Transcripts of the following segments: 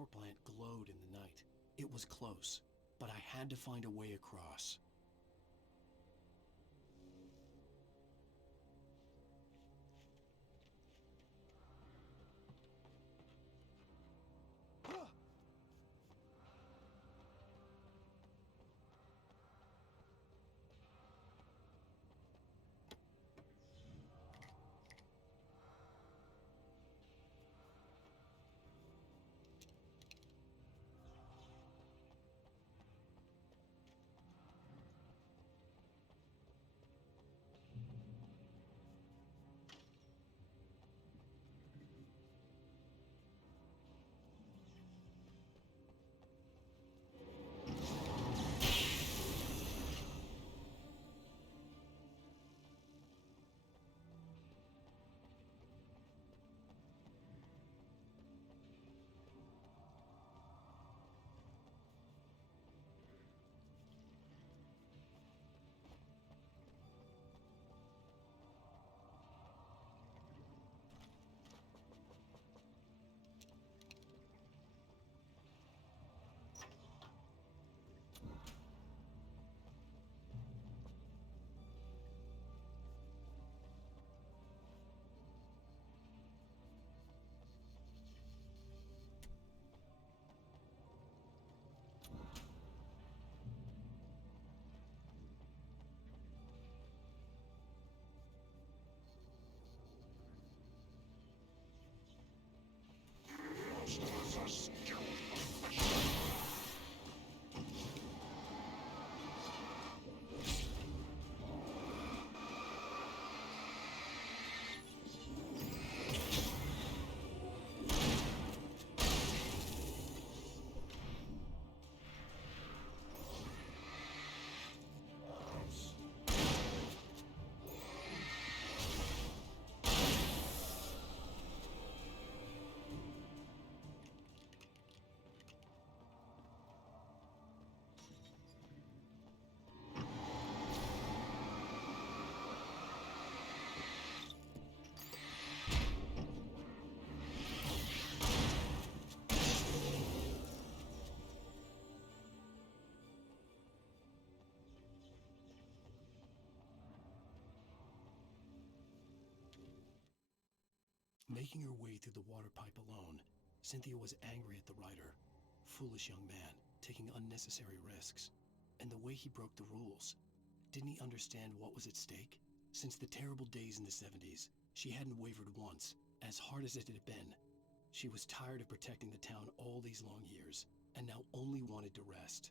power plant glowed in the night. It was close, but I had to find a way across. Making her way through the water pipe alone, Cynthia was angry at the rider. Foolish young man, taking unnecessary risks. And the way he broke the rules. Didn't he understand what was at stake? Since the terrible days in the 70s, she hadn't wavered once, as hard as it had been. She was tired of protecting the town all these long years, and now only wanted to rest.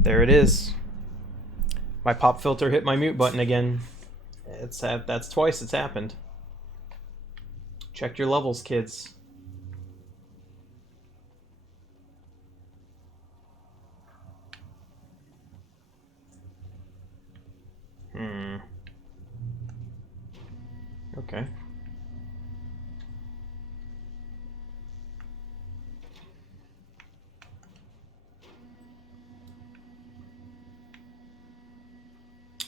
There it is. My pop filter hit my mute button again. That's twice it's happened. Check your levels, kids. Okay.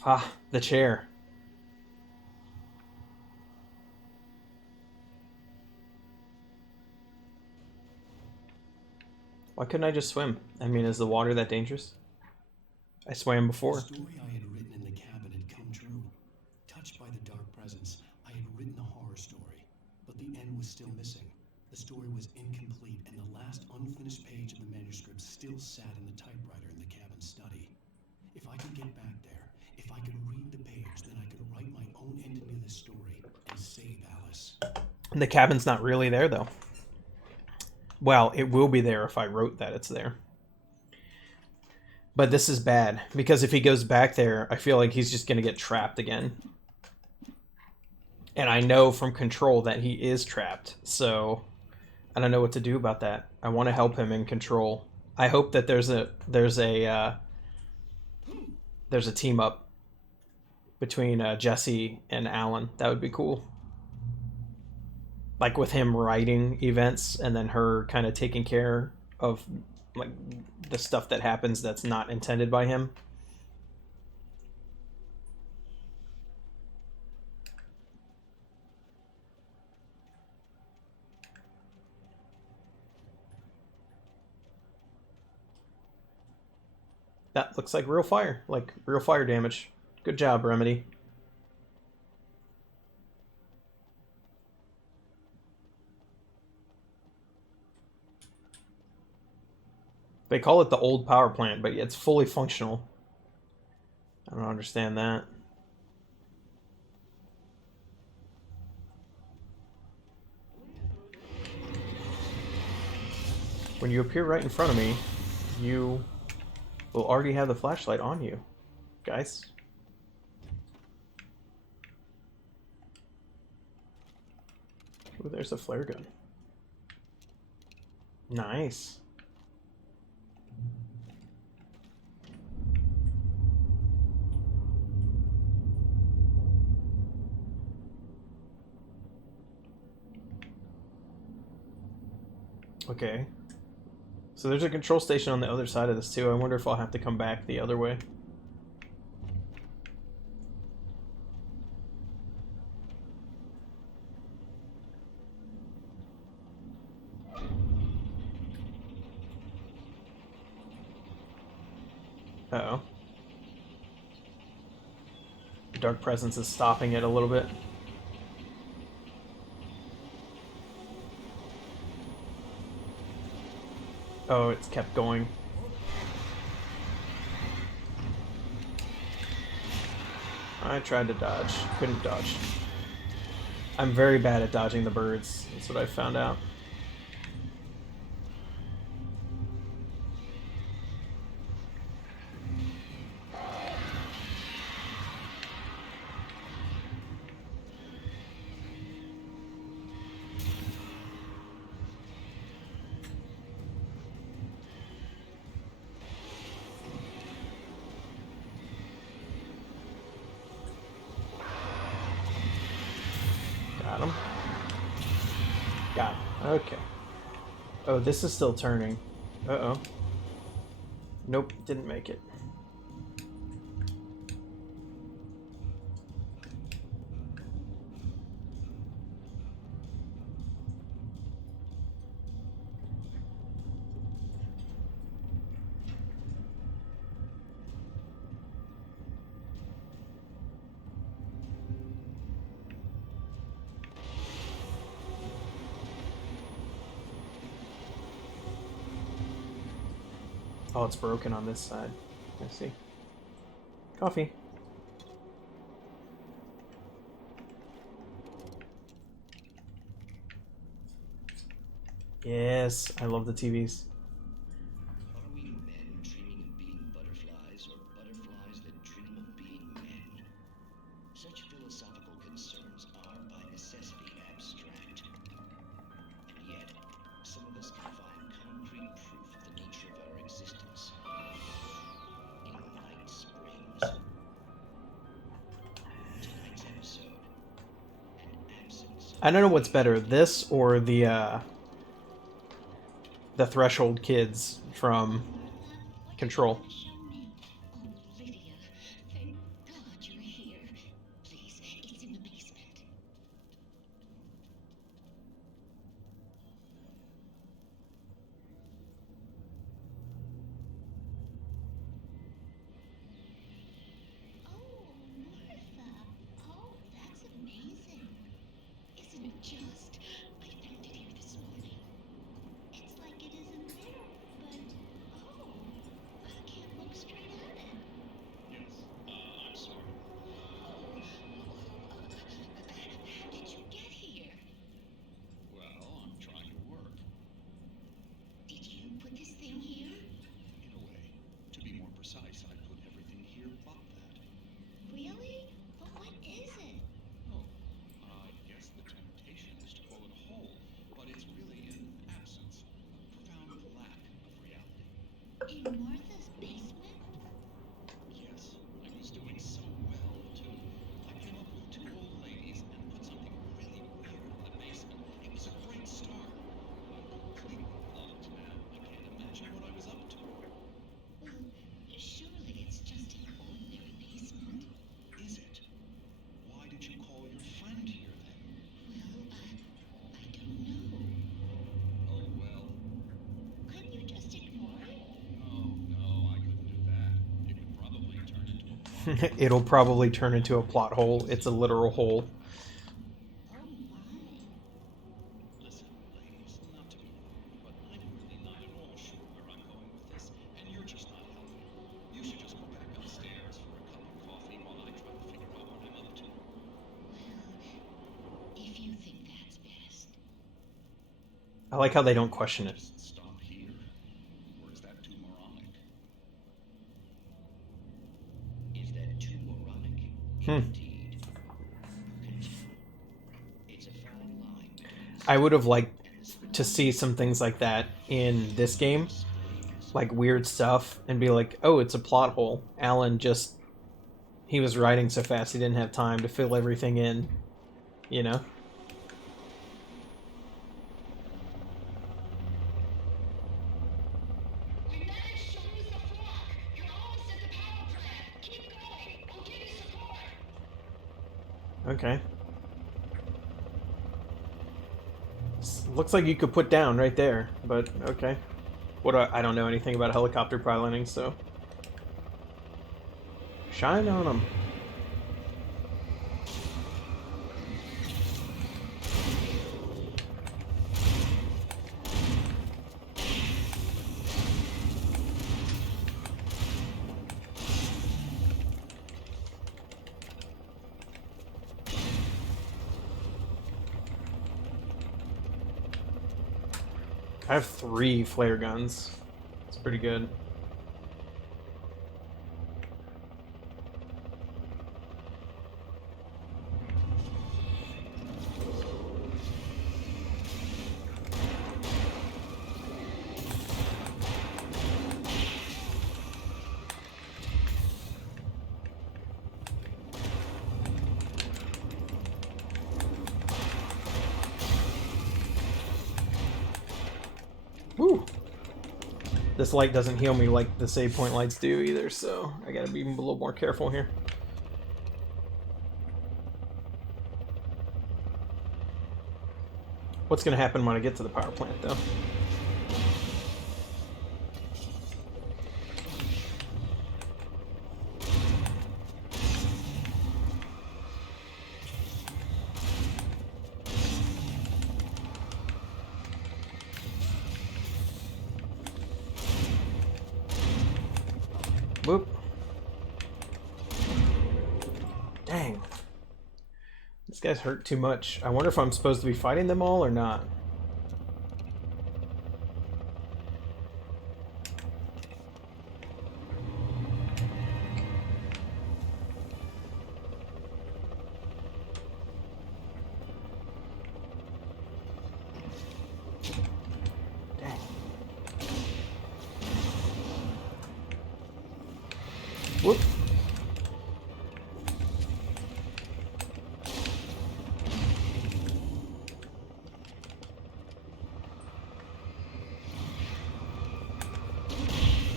Ah, the chair. Why couldn't I just swim? I mean, is the water that dangerous? I swam The before. story I had written in the cabin had come true. Touched by the dark presence, I had written a horror story, but the end was still missing. The story was incomplete, and the last unfinished page of the manuscript still sat in the typewriter in the cabin study. If I could get back there, if I could read the page, then I could write my own ending to this story and save Alice. And the cabin's not really there, though. Well, it will be there if I wrote that it's there. But this is bad, because if he goes back there, I feel like he's just going to get trapped again. And I know from Control that he is trapped, so I don't know what to do about that. I want to help him in Control. I hope that there's a team up between Jesse and Alan. That would be cool. Like with him writing events and then her kind of taking care of like the stuff that happens that's not intended by him. That looks like real fire damage. Good job, Remedy. They call it the old power plant, but it's fully functional. I don't understand that. When you appear right in front of me, you will already have the flashlight on you, guys. Ooh, there's a flare gun. Nice. Okay. So there's a control station on the other side of this too. I wonder if I'll have to come back the other way. Uh-oh. The dark presence is stopping it a little bit. Oh, it's kept going. I tried to dodge. Couldn't dodge. I'm very bad at dodging the birds. That's what I found out. Got him. Got him. Okay. Oh, this is still turning. Uh-oh. Nope, didn't make it. Oh, it's broken on this side. I see. Coffee. Yes, I love the TVs. Are we men dreaming of being butterflies, or butterflies that dream of being men? Such philosophical concerns are by necessity abstract. And yet, some of us can find concrete proof of the nature of our existence. In Night Springs. Tonight's episode, an absence. I don't know what's better, this or the Threshold kids from Control. Show me. Oh, Lydia, thank God I found it here this morning. It's like it isn't there, but I can't look straight at it. Yes. I'm sorry. How did you get here? Well, I'm trying to work. Did you put this thing here? In a way. To be more precise, I put everything here but that. Really? But what is it? Oh, I guess the temptation is to call it a hole, but it's really an absence, a profound lack of reality. In Martha's basement? Yes, I was doing so well, too. I came up with 2 old ladies and put something really weird in the basement. It was a great start. Completely blocked now. I can't imagine what I was up to. Well, surely it's just an ordinary basement. Is it? Why did you call your friend here then? Well, I don't know. Oh, well. Couldn't you just ignore it? Oh, no, I couldn't do that. It would probably turn into a plot. It'll probably turn into a plot hole. It's a literal hole. Oh my. Listen, ladies, not to be rude, but I'm really not at all sure where I'm going with this, and you're just not helping. You should just go back upstairs for a cup of coffee while I try to figure out what I'm up to. Well, if you think that's best. I like how they don't question it. Just stop here. Or is that too moronic? Is that too moronic? Indeed. Continue. It's a fine line between I would have liked and to see some things like that in this game, like weird stuff, and be like, oh, it's a plot hole. Alan just, he was writing so fast he didn't have time to fill everything in, you know? We managed to lose the flock. You're almost at the power plant. Keep going. I'll give you support. Okay. Looks like you could put down right there, but okay. What do I don't know anything about helicopter piloting, so shine on them. I have 3 flare guns. It's pretty good. Woo! This light doesn't heal me like the save point lights do either, so I gotta be a little more careful here. What's gonna happen when I get to the power plant, though? Whoop. Dang. These guys hurt too much. I wonder if I'm supposed to be fighting them all or not. Dang. Whoop.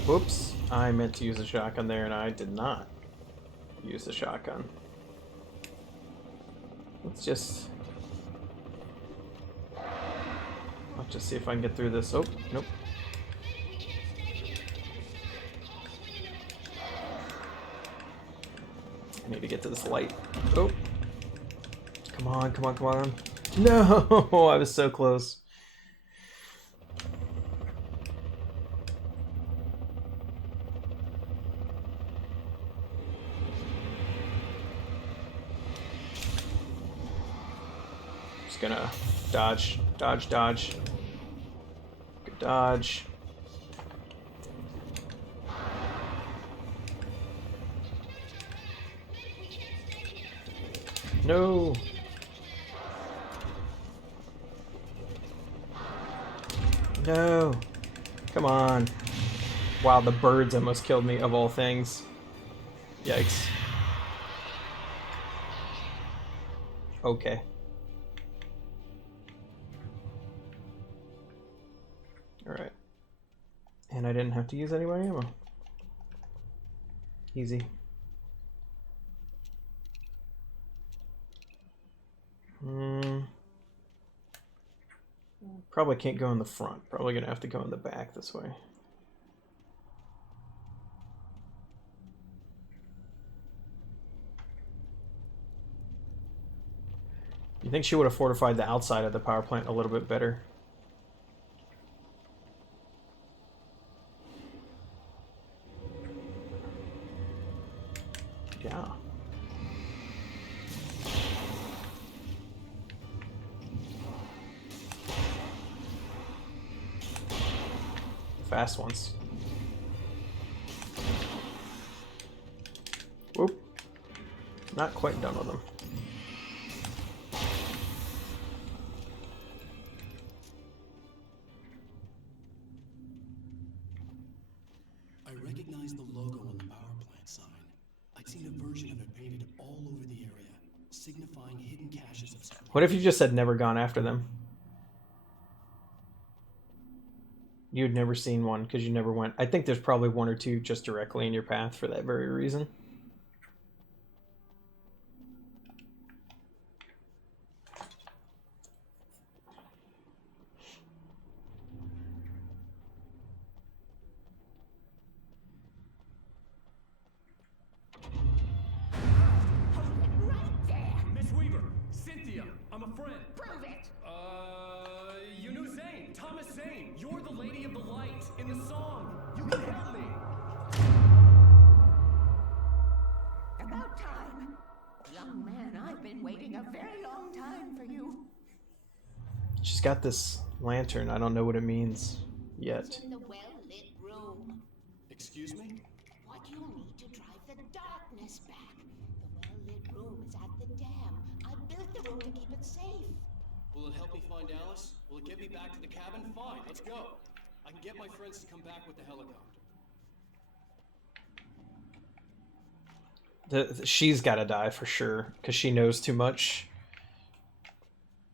Whoops. I meant to use a shotgun there and I did not use the shotgun. Let's just... I'll just see if I can get through this. Oh, nope. We can't stay here. Get inside. Call us when you know what the plan is. I need to get to this light. Oh. Come on, come on, come on. No, I was so close. Just gonna dodge, dodge, dodge. Good dodge. No. No. Come on. Wow, the birds almost killed me, of all things. Yikes. Okay. Alright. And I didn't have to use any more ammo. Easy. Probably can't go in the front. Probably gonna have to go in the back this way. You think she would have fortified the outside of the power plant a little bit better? Yeah. Fast ones. Whoop. Not quite done with them. I recognized the logo on the power plant sign. I'd seen a version of it painted all over the area, signifying hidden caches of supply. What if you just had never gone after them? You'd never seen one because you never went. I think there's probably one or two just directly in your path for that very reason. Right there. Miss Weaver, Cynthia, I'm a friend. Prove it. You knew Zane, Thomas Zane. You're the Lady of the Light in the song. You can help me. About time. Young man, I've been waiting a very long time for you. She's got this lantern. I don't know what it means It's yet. in the well-lit room. Excuse me? What you'll need to drive the darkness back. The well-lit room is at the dam. I built the room to keep it safe. Will it help me find Alice? Will it get me back to the cabin? Fine, let's go. I can get my friends to come back with the helicopter. She's got to die for sure because she knows too much.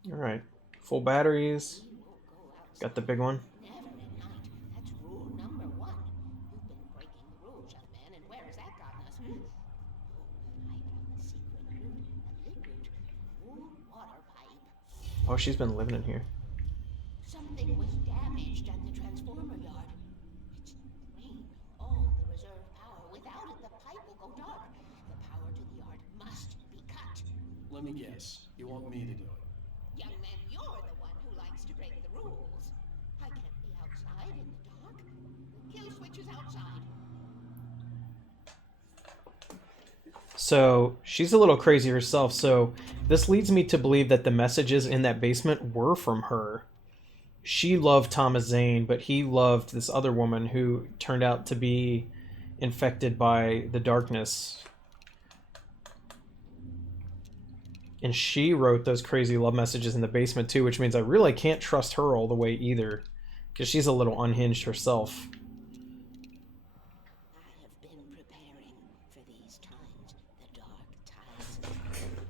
All right, full batteries. We won't go outside. Got the big one. Never at night. That's rule number one. You've been breaking the rules, young man, and where has that gotten us? Oh, I found the secret route. A lit route. Full water pipe. Oh, she's been living in here. Something was damaged at the transformer yard. It's drained all the reserve power. Without it, the pipe will go dark. The power to the yard must be cut. Let me guess. You want me to do it? Young man, you're the one who likes to break the rules. I can't be outside in the dark. The kill switch is outside. So she's a little crazy herself. So this leads me to believe that the messages in that basement were from her. She loved Thomas Zane, but he loved this other woman who turned out to be infected by the darkness. And she wrote those crazy love messages in the basement too, which means I really can't trust her all the way either, because she's a little unhinged herself. I have been preparing for these times. The dark tides.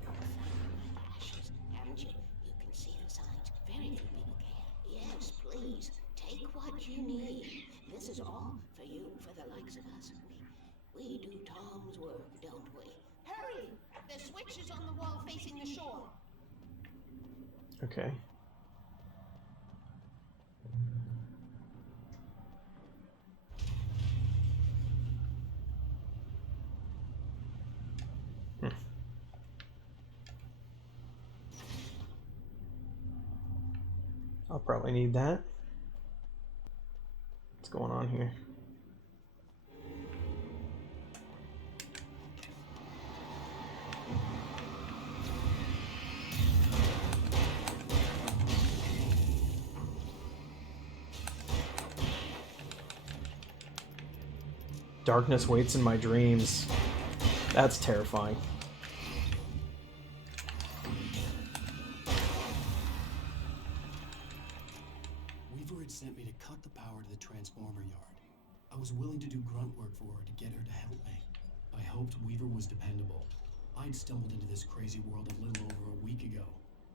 Found my ashes, haven't you? You can see the signs. Very few people can. Yes, please. Take what you need. This is all for you, for the likes of us. We do Tom's work, don't we? Hurry! The switch is on the wall facing the shore. Okay. I'll probably need that. What's going on here? Darkness waits in my dreams. That's terrifying. Weaver had sent me to cut the power to the transformer yard. I was willing to do grunt work for her to get her to help me. I hoped Weaver was dependable. I'd stumbled into this crazy world a little over a week ago.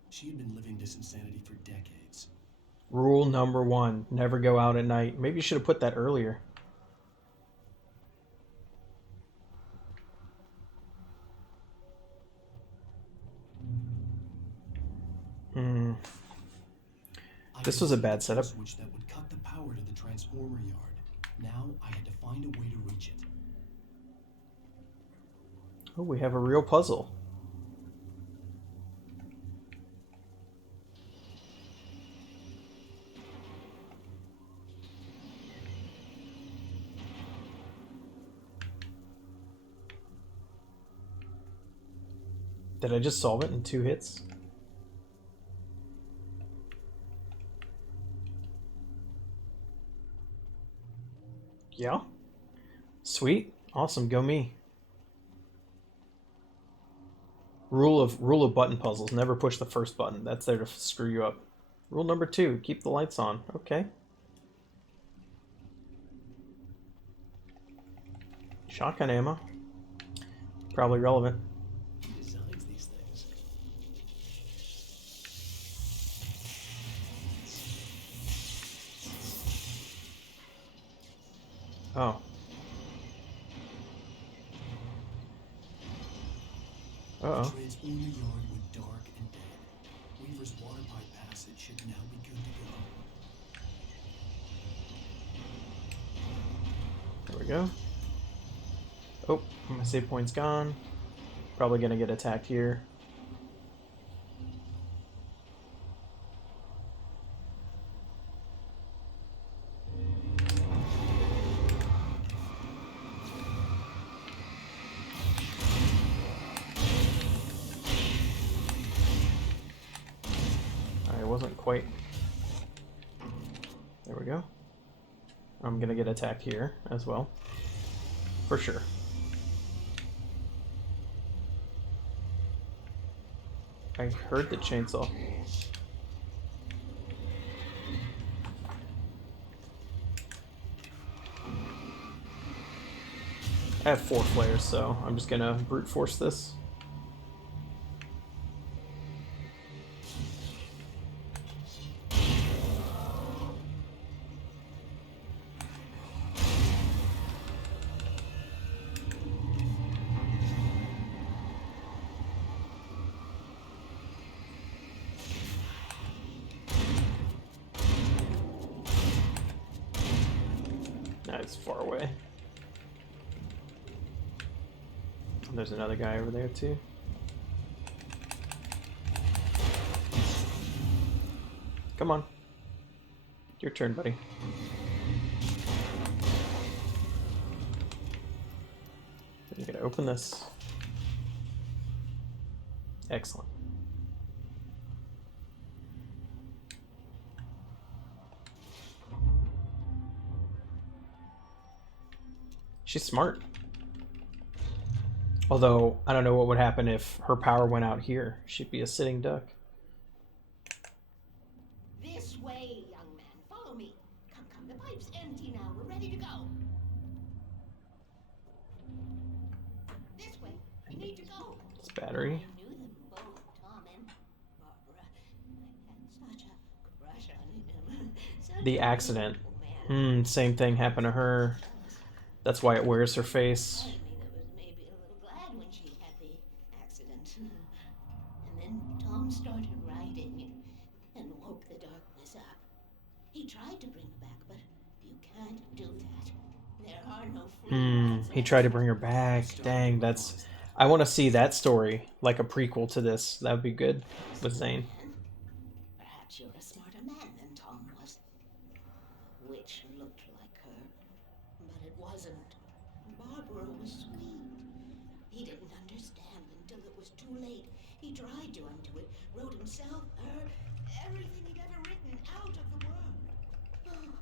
She had been living this insanity for decades. Rule number 1, never go out at night. Maybe you should have put that earlier. This was a bad setup. Switch that would cut the power to the transformer yard. Now I had to find a way to reach it. Oh, we have a real puzzle. Did I just solve it in 2 hits? Yeah. Sweet. Awesome. Go me. Rule of button puzzles. Never push the first button. That's there to screw you up. Rule number 2. Keep the lights on. Okay. Shotgun ammo. Probably relevant. He designs these things. Oh. Uh-oh. The transformer yard went dark and dead. Weaver's water pipe passage should now be good to go. There we go. Oh, my save point's gone. Probably gonna get attacked here. I wasn't quite. There we go. I'm gonna get attacked here as well. For sure. I heard the chainsaw. I have 4 flares, so I'm just gonna brute force this. It's far away. There's another guy over there too. Come on. Your turn, buddy. You gotta open this. Excellent. She's smart. Although, I don't know what would happen if her power went out here. She'd be a sitting duck. This way, young man. Follow me. Come, come. The pipe's empty now. We're ready to go. This way. We need to go. It's battery. I knew them both, Tom and Barbara. I had such a crush on him. Such The a accident. beautiful man. Same thing happened to her. That's why it wears her face. Part of me that was maybe a little glad when she had the accident. And then Tom started riding and woke the darkness up. He tried to bring her back, but you can't do that. There are no free rides He left. tried to bring her back. Dang, that's... I want to see that story, like a prequel to this. That would be good with Zane. Perhaps Perhaps you're a smarter man than Tom was. The witch looked like her, but it wasn't. Barbara was sweet. He didn't understand until it was too late. He tried to undo it, wrote himself, her, everything he'd ever written out of the world. Oh,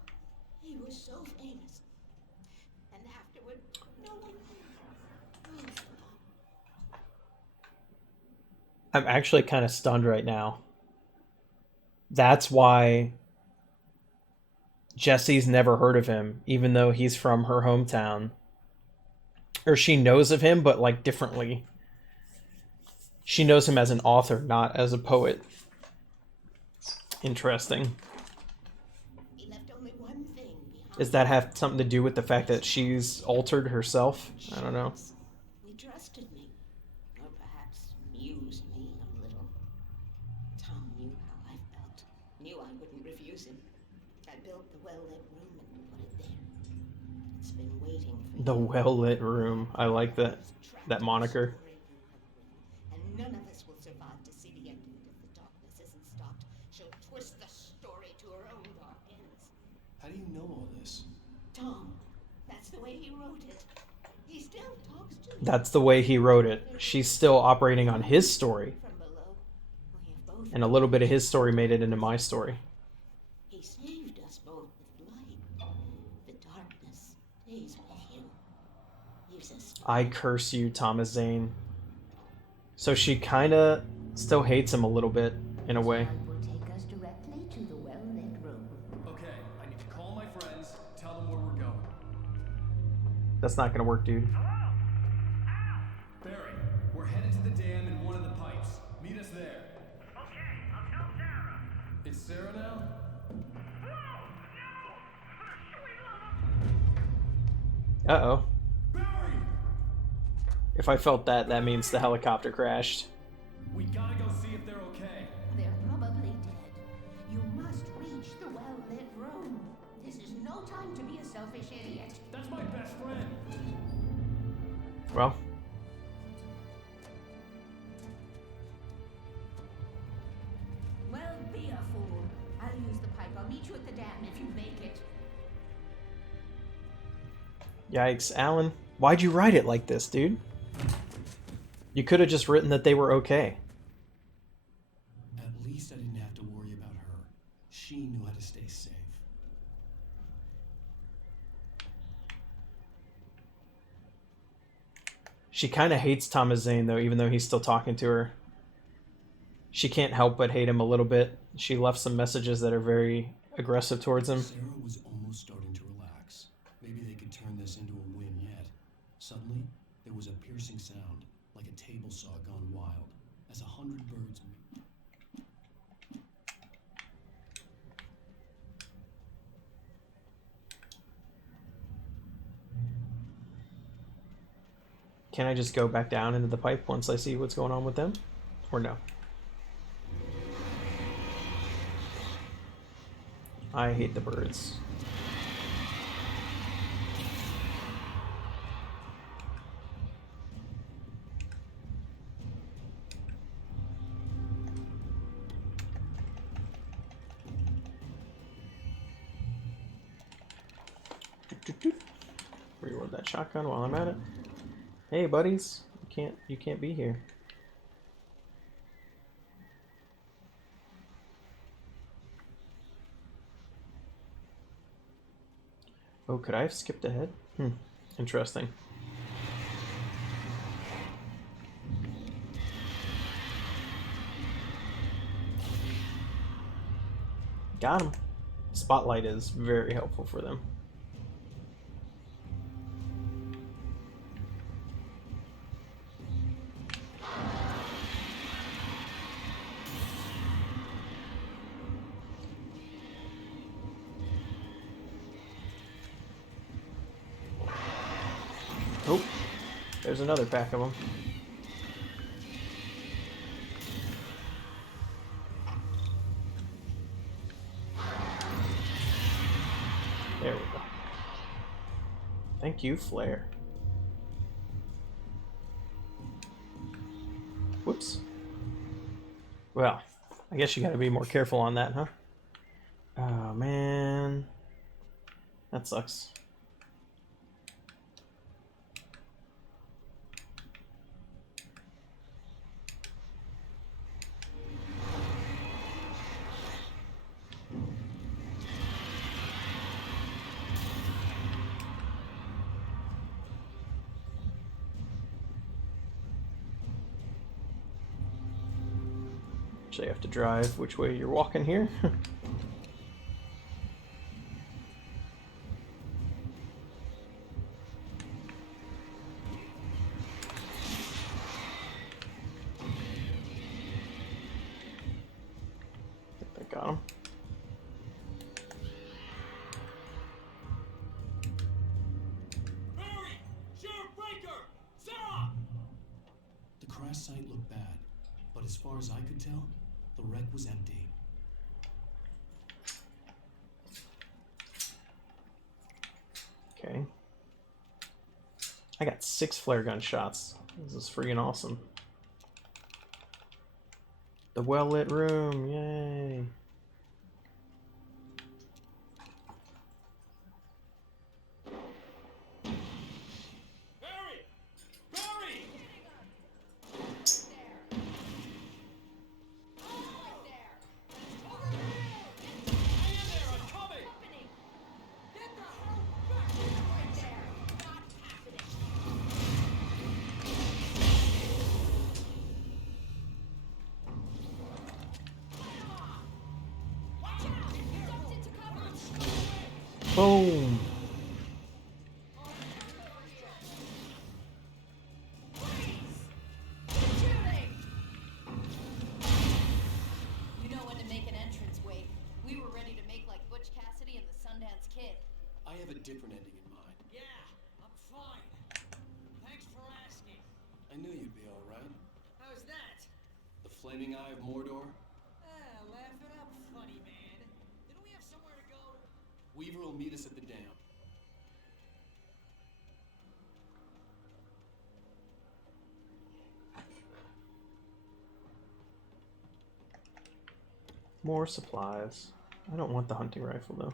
he was so famous. And afterward, no one knew. Oh, I'm actually kind of stunned right now. That's why Jesse's never heard of him, even though he's from her hometown. Or she knows of him, but like differently. She knows him as an author, not as a poet. Interesting. he left only one thing behind. Does that have something to do with the fact that she's altered herself? I don't know. He trusted me, or perhaps used me a little. Tom knew how I felt, knew I wouldn't refuse him. I built the well-lit room and put it there. It's been waiting for The you. well-lit room. I like that moniker. And none of us will survive to see the end of it if the darkness isn't stopped. She'll twist the story to her own dark ends. How do you know all this? Tom, that's the way he wrote it. He still talks to me. That's the way he wrote it. She's still operating on his story. From below, we have both. And a little bit of his story made it into my story. He saved us both with light. The darkness stays with you. Leaves us. I curse you, Thomas Zane. So she kinda still hates him a little bit, in a way. Will take us directly to the well-lit room. Okay, I need to call my friends, tell them where we're going. That's not gonna work, dude. Barry, we're headed to the dam in one of the pipes. Meet us there. Okay, I'll tell Sarah. It's Sarah now? Whoa! No! Sweet love! Uh-oh. Barry! If I felt that, that means the helicopter crashed. We gotta go see if they're okay. They're probably dead. You must reach the well-lit room. This is no time to be a selfish idiot. That's my best friend. Well, Well, be a fool. I'll use the pipe. I'll meet you at the dam if you make it. yikes. Alan, why'd you write it like this, dude? You could have just written that they were okay. At least I didn't have to worry about her. She knew how to stay safe. She kind of hates Thomas Zane, though, even though he's still talking to her. She can't help but hate him a little bit. She left some messages that are very aggressive towards him. Sarah was almost starting to relax. Maybe they could turn this into a win yet. Suddenly, there was a piercing sound, like a table saw gone wild, as 100 birds. Can I just go back down into the pipe once I see what's going on with them? Or no? I hate the birds. Reload that shotgun while I'm at it. Hey buddies, you can't be here. Oh, could I have skipped ahead? Interesting. Got him. Spotlight is very helpful for them. Oh, there's another pack of them. There we go. Thank you, Flare. Whoops. Well, I guess you gotta be more careful on that, huh? Oh, man. That sucks. Actually, I have to drive which way you're walking here. I got him. Barry! Sheriff Breaker! Sarah! The crash site looked bad, but as far as I could tell, the wreck was empty. Okay. I got 6 flare gun shots. This is freaking awesome. The well-lit room, yay! Barry! Barry! Boom! You know when to make an entrance, Wade. We were ready to make like Butch Cassidy and the Sundance Kid. I have a different ending in mind. Yeah, I'm fine. Thanks for asking. I knew you'd be alright. How's that? The flaming eye of Mordor? Laugh it up, funny man. Didn't we have somewhere to go? Weaver will meet us at the dam. More supplies. I don't want the hunting rifle though.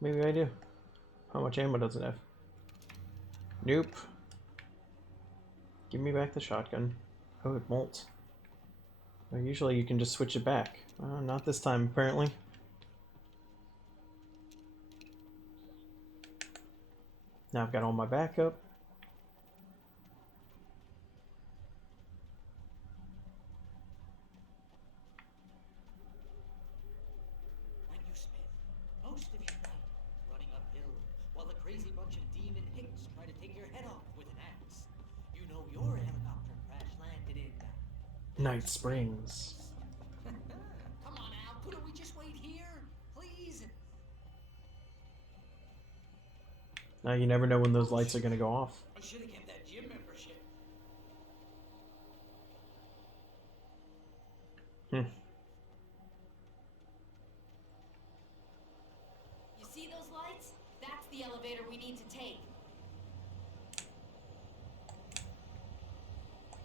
Maybe I do. How much ammo does it have? Nope. Give me back the shotgun. Oh, it molts. Well, usually you can just switch it back. Not this time, apparently. Now I've got all my backup. When you spend most of your night running uphill while the crazy bunch of demon hicks try to take your head off with an axe, you know your helicopter crash landed in Night Springs. Come on, Al, couldn't we just wait here? Please? Now you never know when those lights are gonna go off. I should have kept that gym membership. Hmm. You see those lights? That's the elevator we need to take.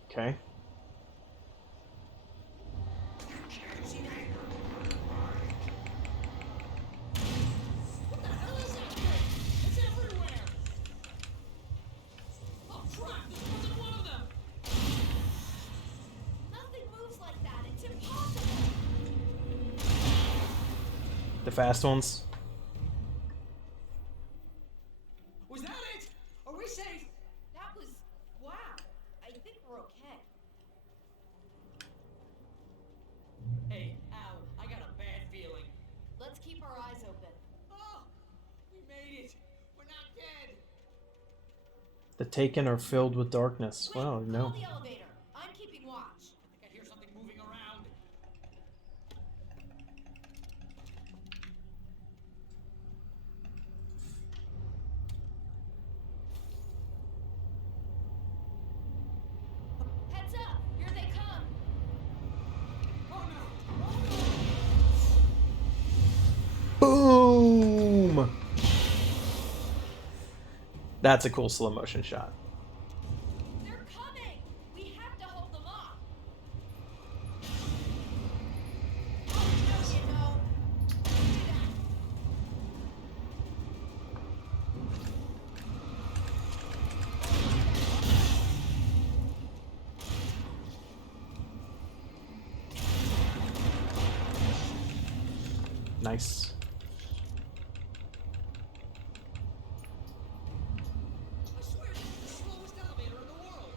Okay. See that? What the hell is that thing? It's everywhere! Oh crap, this wasn't one of them! Nothing moves like that. It's impossible. The fast ones. Was that it? Are we safe? That was... wow. I think we're okay. Hey, Al, I got a bad feeling. Let's keep our eyes open. Oh, we made it. We're not dead. The Taken are filled with darkness. Wait, Wow, no. call the elevator. I'm keeping watch. I think I hear something moving around. Heads up! Here they come! Oh no! Boom! That's a cool slow motion shot. They're coming! We have to hold them off! Nice. I swear this is the slowest elevator in the world.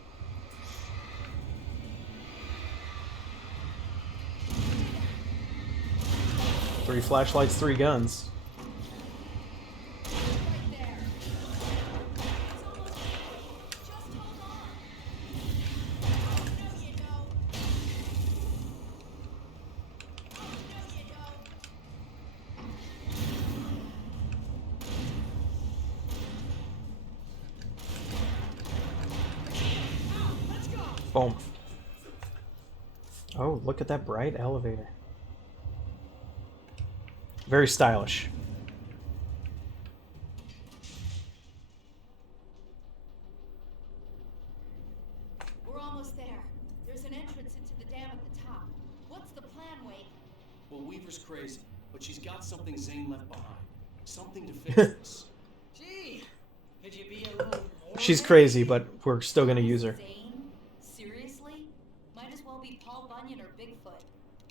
3 flashlights, 3 guns. Right there. It's almost there. Just hold on. Oh, no, you don't. Oh, no, you don't. Let's go. Boom. Oh, look at that bright elevator. Very stylish. We're almost there. There's an entrance into the dam at the top. What's the plan, Wake? Well, Weaver's crazy, but she's got something Zane left behind. Something to fix this. Gee, could you be a little more? She's crazy, but we're still gonna use her. Zane? Seriously? Might as well be Paul Bunyan or Bigfoot.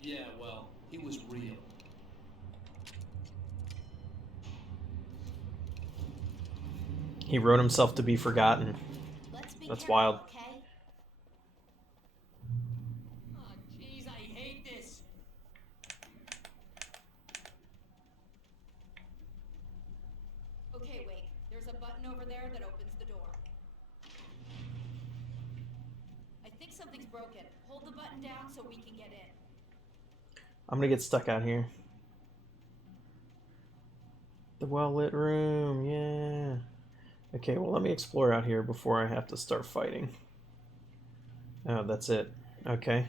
Yeah, well, he was real. He wrote himself to be forgotten. Let's be That's careful, wild. okay? Oh, jeez, I hate this. Okay, Wake. There's a button over there that opens the door. I think something's broken. Hold the button down so we can get in. I'm gonna get stuck out here. The well-lit room, yeah. Okay, well, let me explore out here before I have to start fighting. Oh, that's it. Okay.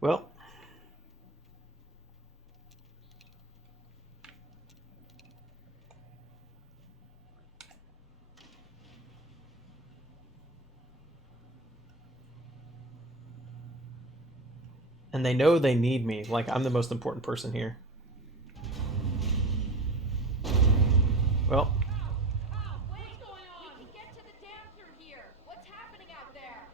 Well. And they know they need me. Like, I'm the most important person here. Well. What's going on? We can get to the dam through here. What's happening out there?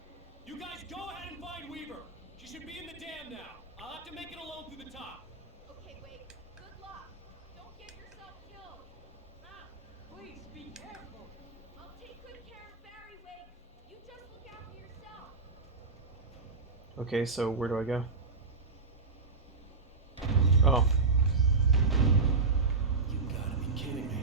You guys go ahead and find Weaver. She should be in the dam now. I'll have to make it alone through the top. Okay, Wake. Good luck. Don't get yourself killed. Please be careful. I'll take good care of Barry, Wake. You just look after yourself. Okay, so where do I go? Oh. You gotta be kidding me.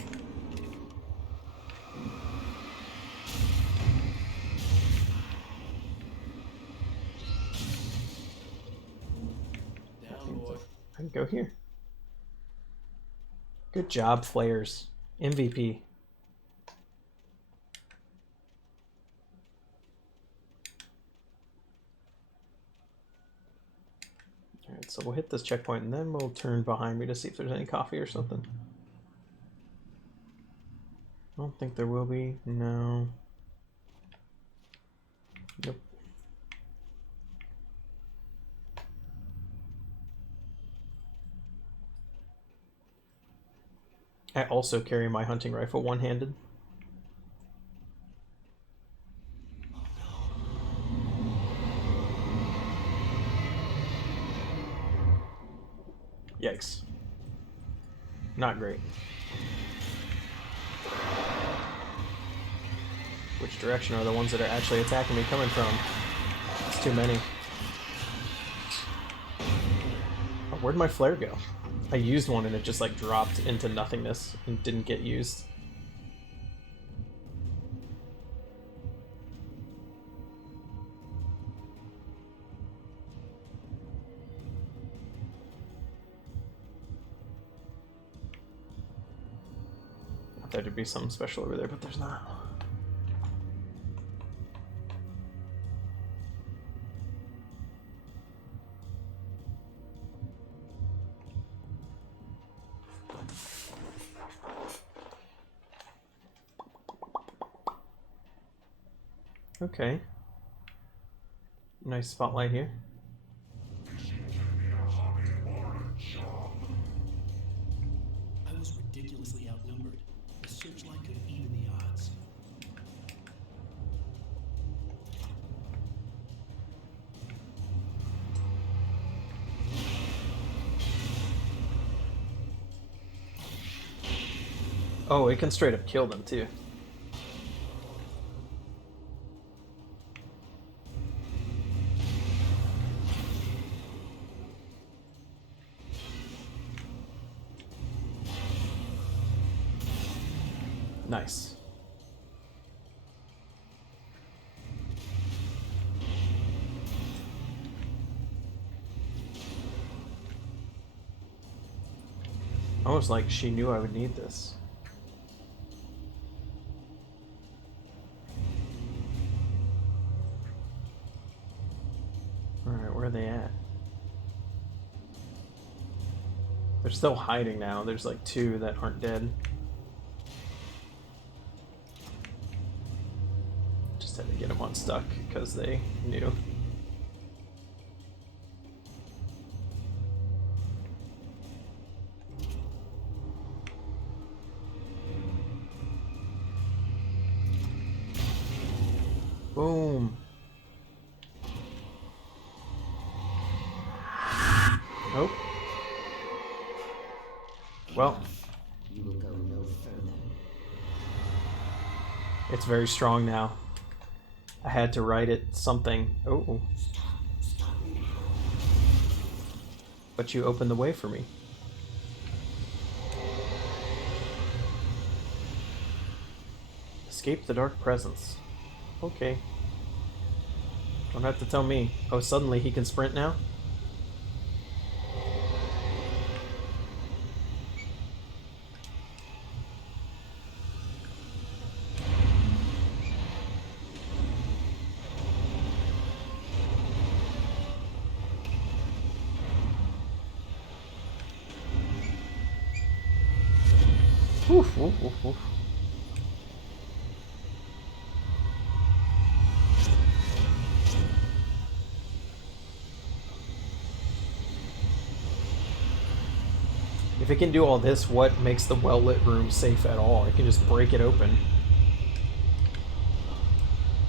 Down, boy. I can go here. Good job, Flares. MVP. Alright, so we'll hit this checkpoint and then we'll turn behind me to see if there's any coffee or something. I don't think there will be. No. Nope. I also carry my hunting rifle one-handed. Yikes. Not great. Which direction are the ones that are actually attacking me coming from? It's too many. Oh, where'd my flare go? I used one and it just like dropped into nothingness and didn't get used. I thought there'd be something special over there, but there's not. Okay. Nice spotlight here. I was ridiculously outnumbered. The searchlight could have evened the odds. Oh, it can straight up kill them too. Nice. Almost like she knew I would need this. Alright, where are they at? They're still hiding now. There's like 2 that aren't dead. Just had to get them unstuck because they knew. Boom. Nope. Well, You will go no further. it's very strong now. I had to write it something. Oh. Stop now. But you opened the way for me. Escape the dark presence. Okay. Don't have to tell me. Oh, suddenly he can sprint now? Woof, woof, woof, woof. If it can do all this, what makes the well-lit room safe at all? It can just break it open.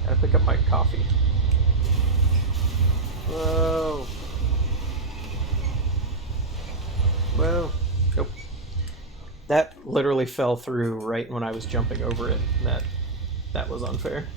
Gotta pick up my coffee. Whoa. Whoa. Nope. That literally fell through right when I was jumping over it. That was unfair.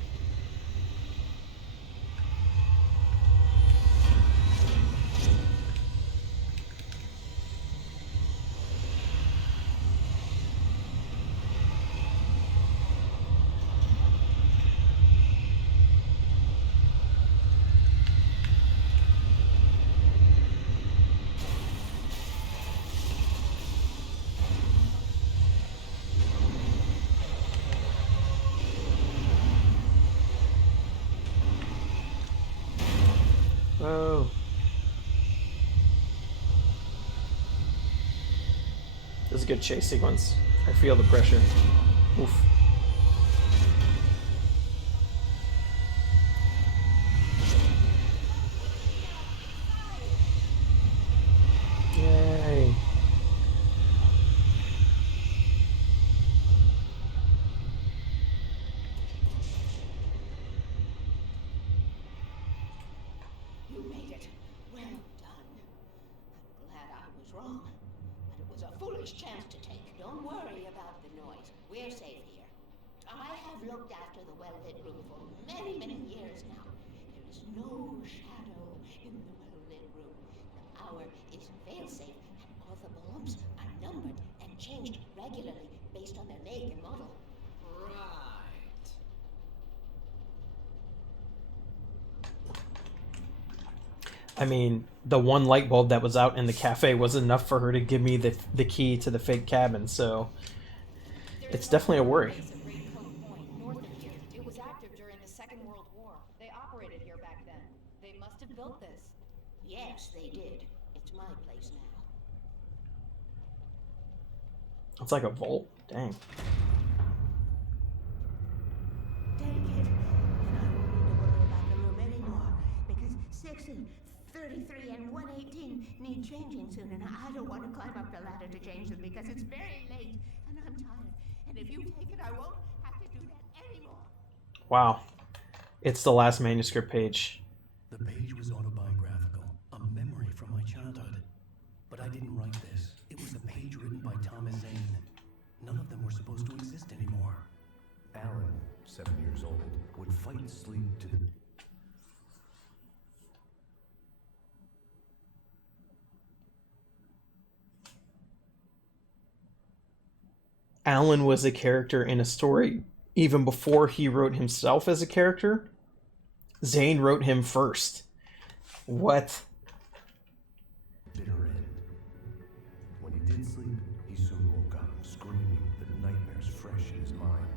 Oh. This is a good chase sequence. I feel the pressure. Oof. Yay. You made it. Well done. I'm glad I was wrong. But it was a foolish chance to take. Don't worry about the noise. We're safe here. I have looked after the well-lit room for many, many years now. There is no shadow in the well-lit room. The power is fail-safe, and all the bulbs are numbered and changed regularly based on their make and model. Right. I mean, the one light bulb that was out in the cafe was enough for her to give me the key to the fake cabin, so it's definitely a worry. Base at Great Cove Point, north of here. It was active during the Second World War. They operated here back then. They must have built this. Yes, they did. It's my place now. It's like a vault. Dang. Take it, and I won't need to worry about the room anymore, because 6 and 33 and 118 need changing soon, and I don't want to climb up the ladder to change them because it's very late, and I'm tired. And if you take it, I won't have to do that anymore. Wow. It's the last manuscript page. The page was autobiographical, a memory from my childhood. But I didn't write this. It was a page written by Thomas Zane. None of them were supposed to exist anymore. Alan, 7 years old, would fight sleep to the Alan was a character in a story even before he wrote himself as a character. Zane wrote him first. What? bitter end. When he did sleep, he soon woke up, screaming, the nightmares fresh in his mind.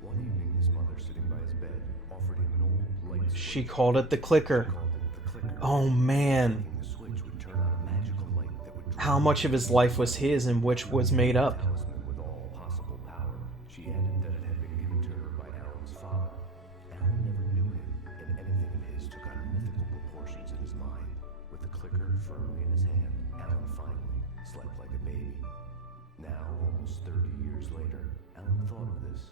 One evening, his mother, sitting by his bed, offered him an old light switch. She called it the clicker. Called it the clicker. Oh man. Thinking the switch would turn on a magical light that would How much of his life was his and which was made up? talisman with all possible power. She added that it had been given to her by Alan's father. Alan never knew him, and anything of his took on mythical proportions in his mind. With the clicker firmly in his hand, Alan finally slept like a baby. Now, almost 30 years later, Alan thought of this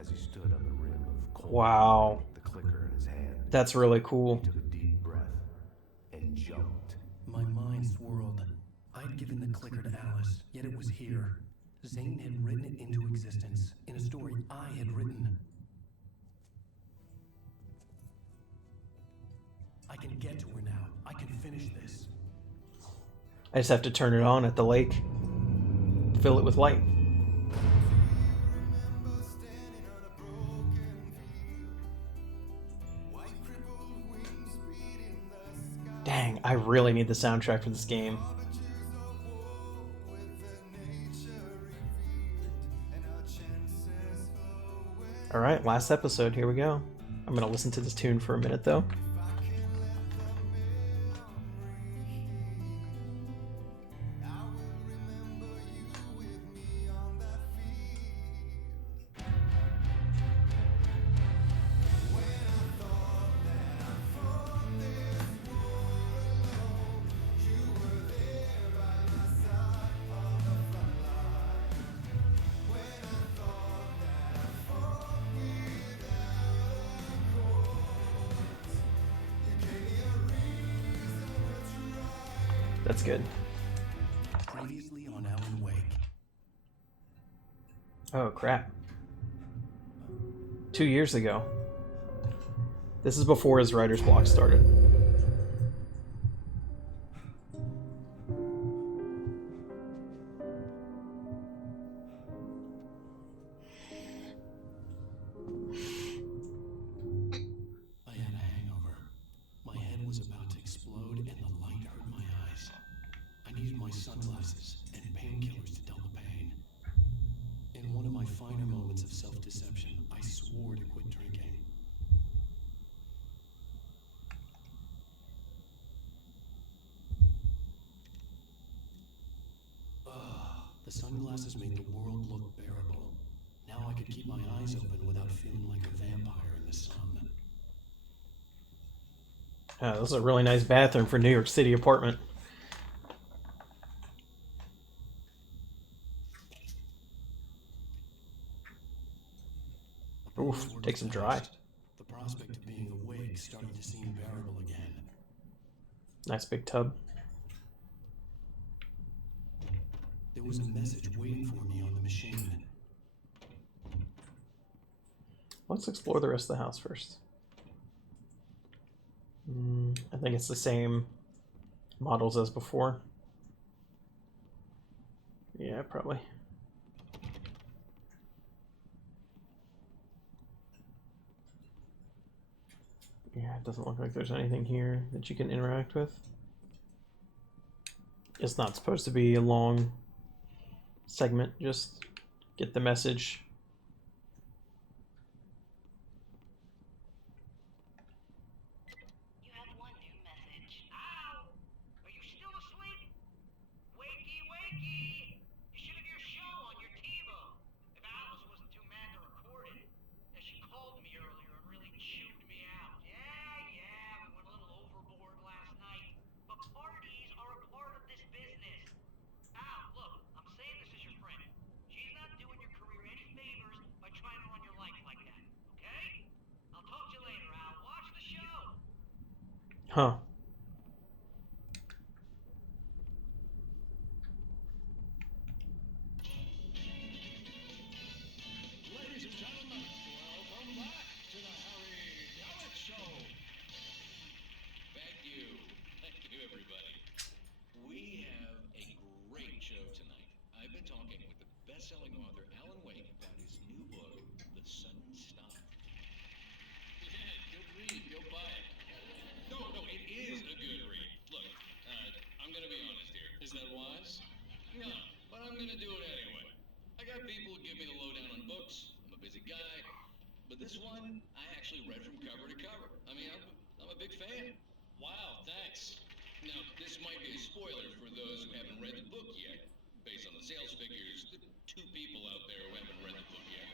as he stood on the rim of cold Wow. water, the clicker in his hand. That's really cool. He took a deep breath and jumped. My mind swirled. I'd given the clicker to Alice, yet it was here. Zane had written it into existence in a story I had written. I can get to her now. I can finish this. I just have to turn it on at the lake. Fill it with light. Dang, I really need the soundtrack for this game. Alright, last episode, here we go. I'm gonna listen to this tune for a minute though. That's good. Previously on Alan Wake. Oh crap. 2 years ago. This is before his writer's block started. I had a hangover. My head was about to explode and the light hurt my eyes. I needed my sunglasses and painkillers to dull the pain. In one of my finer moments of self-deception, I swore to quit drinking. The sunglasses made the world look bearable. Now I could keep my eyes open without feeling like a vampire in the sun. This is a really nice bathroom for New York City apartment. Oof, takes some dry. The prospect of being awake started to seem bearable again. Nice big tub. There was a message waiting for me on the machine. Let's explore the rest of the house first. I think it's the same models as before. Yeah, probably. Yeah, it doesn't look like there's anything here that you can interact with. It's not supposed to be a long segment, just get the message. You have one new message. Ow! Are you still asleep? Wakey, wakey! You should have your show on your TiVo. If Alice wasn't too mad to record it. Yeah, she called me earlier and really chewed me out. Yeah, we went a little overboard last night. But parties are a part of this business. Al, look, I'm saying this as your friend. She's not doing your career any favors by trying to run your life like that, okay? I'll talk to you later, Al. Watch the show! Huh. best-selling author Alan Wake got his new book, The Sudden Stop. Yeah, go read, go buy it. No, it is a good read. Look, I'm gonna be honest here. Is that wise? No, but I'm gonna do it anyway. I got people who give me the lowdown on books. I'm a busy guy. But this one, I actually read from cover to cover. I mean, I'm a big fan. Wow, thanks. Now, this might be a spoiler for those who haven't read the book yet. Based on the sales figures, the 2 people out there who haven't read the book yet.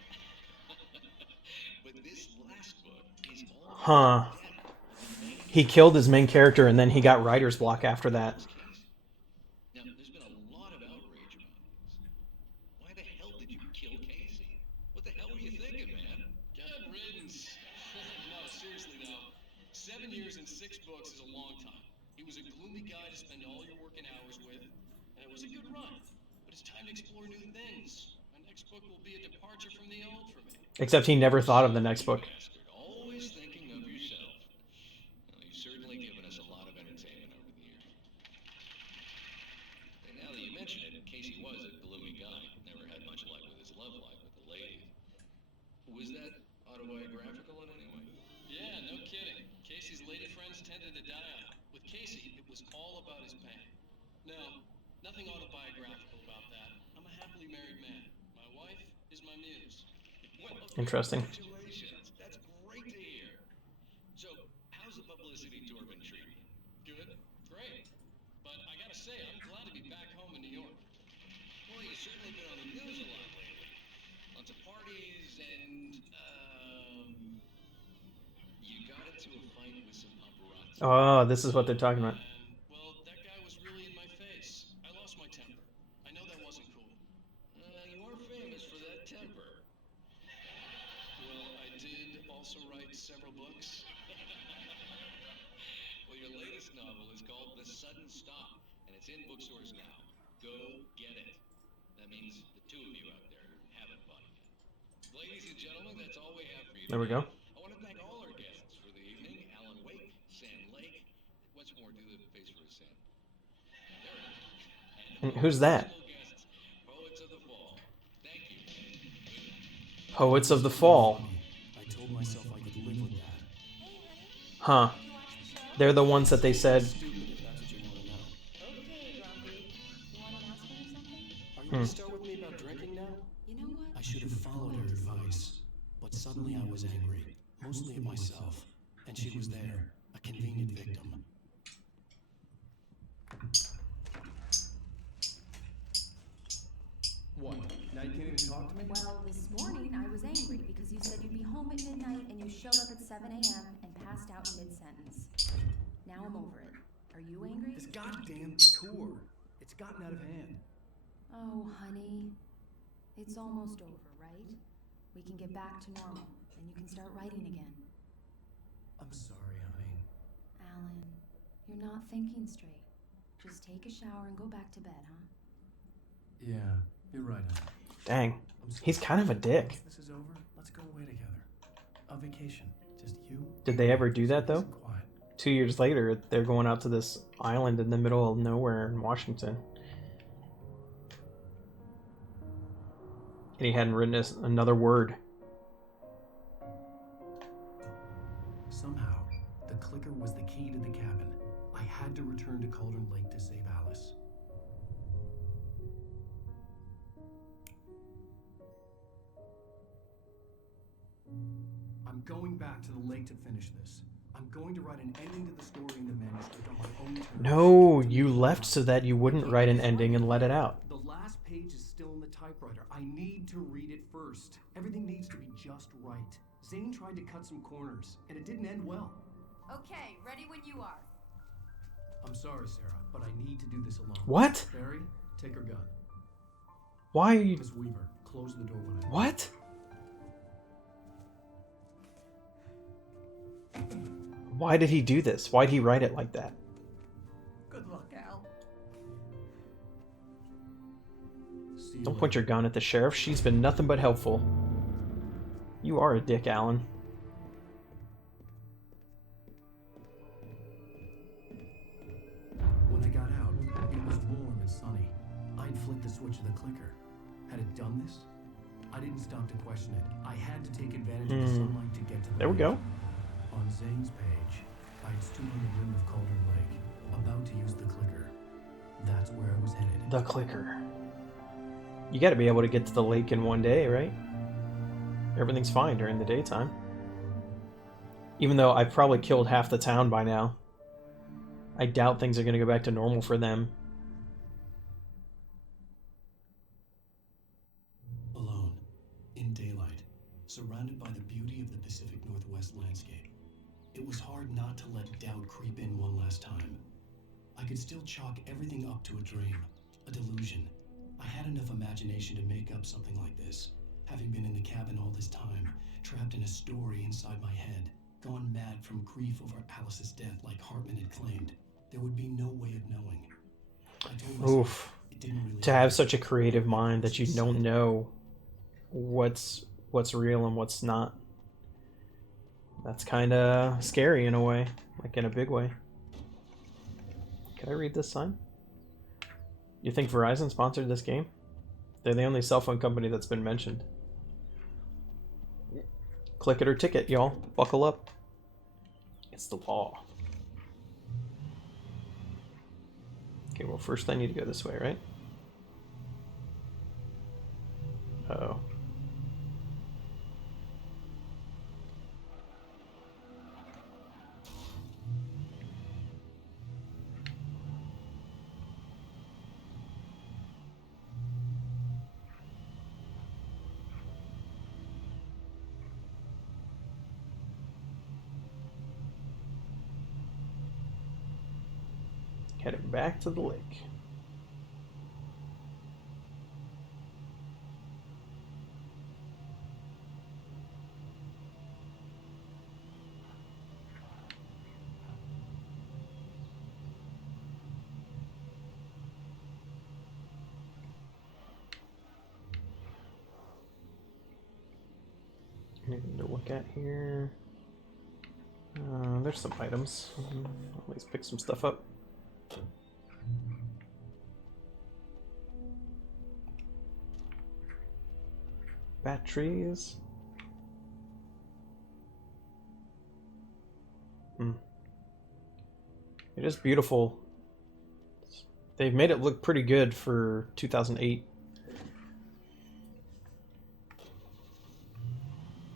But this last book is all Huh. about the death of the main He killed his main character and then he got writer's block after that. Now, there's been a lot of outrage about this. Why the hell did you kill Casey? What the hell were you thinking, man? Good riddance. No, seriously though. 7 years and 6 books is a long time. He was a gloomy guy to spend all your working hours with, and it was a good run. But it's time to explore new things. My next book will be a departure from the old for me. Except he never thought of the next book. Bastard, always thinking of yourself. Well, you've certainly given us a lot of entertainment over the years. And now that you mention it, Casey was a gloomy guy. Never had much luck with his love life with the ladies. Was that autobiographical in any way? Yeah, no kidding. Casey's lady friends tended to die on him. With Casey, it was all about his pain. No, nothing autobiographical about that. I'm a happily married man. My wife is my muse. Well, Interesting. congratulations. That's great to hear. So, how's the publicity tour been treating you? Good? Great. But I gotta say, I'm glad to be back home in New York. Well, you've certainly been on the news a lot lately. Lots of parties and, you got into a fight with some paparazzi. Oh, this is what they're talking about. And, well, that guy was really in my face. I lost my temper. I know that wasn't cool. You are famous for that temper. Well, I did also write several books. Well, your latest novel is called The Sudden Stop, and it's in bookstores now. Go get it. That means the 2 of you out there who haven't bought it yet. Ladies and gentlemen, that's all we have for you There we today. go. I want to thank all our guests for the evening. Alan Wake, Sam Lake. Once more, do the face for Sam. There it is. And who's that? Special guests, Poets of the Fall. Thank you. And good night. Poets of the Fall. I told myself I could live with that. Huh. They're the ones that they said. Stupid, if that's what you want to know. Okay, Grumpy. You want an aspirin or something? Are you going to start with me about drinking now? You know what? I should have followed her advice. But suddenly I was angry, mostly at myself. And she was there, a convenient victim. What? Now you can't even talk to me? Well, this morning I was angry because you said you'd be home at midnight and you showed up at 7 a.m. and passed out mid-sentence. Now I'm over it. Are you angry? This goddamn tour. It's gotten out of hand. Oh, honey. It's almost over, right? We can get back to normal, and you can start writing again. I'm sorry, honey. Alan, you're not thinking straight. Just take a shower and go back to bed, huh? Yeah, you're right, honey. Dang. He's kind of a dick. Once this is over, let's go away together. A vacation. Just you. Did they ever do that, though? Quiet. 2 years later, they're going out to this island in the middle of nowhere in Washington. And he hadn't written another word. Somehow, the clicker was the key to the cabin. I had to return to Cauldron Lake to save Alice. I'm going back to the lake to finish this. I'm going to write an ending to the story in the manuscript on my own terms. No, you left so that you wouldn't write an ending and let it out. The last page is still in the typewriter. I need to read it first. Everything needs to be just right. Zane tried to cut some corners, and it didn't end well. Okay, ready when you are. I'm sorry, Sarah, but I need to do this alone. What? Barry, take her gun. Why are you... Miss Weaver, close the door when I... What? Why did he do this? Why'd he write it like that? Good luck, Al. See you Don't point your gun at the sheriff. She's been nothing but helpful. You are a dick, Alan. When I got out, it was warm and sunny. I'd flicked the switch of the clicker, Had it done this? I didn't stop to question it. I had to take advantage of the sunlight to get to the There we go. On Zane's page, I had stood on the rim of Cauldron Lake, about to use the clicker. That's where I was headed. The clicker. You gotta be able to get to the lake in one day, right? Everything's fine during the daytime. Even though I've probably killed half the town by now. I doubt things are gonna go back to normal for them. Alone, in daylight, surrounded by the beauty of the Pacific Northwest landscape, it was hard not to let doubt creep in one last time. I could still chalk everything up to a dream, a delusion. I had enough imagination to make up something like this. Having been in the cabin all this time, trapped in a story inside my head, gone mad from grief over Alice's death like Hartman had claimed, there would be no way of knowing. I told myself Oof. it didn't really To have such a creative mind that you don't know what's real and what's not. That's kind of scary in a way, like in a big way. Can I read this sign? You think Verizon sponsored this game? They're the only cell phone company that's been mentioned. Click it or ticket, y'all. Buckle up. It's the law. Okay, well, first I need to go this way, right? Uh-oh. Heading back to the lake. Anything to look at here? There's some items. At least pick some stuff up. Batteries. It is beautiful. They've made it look pretty good for 2008.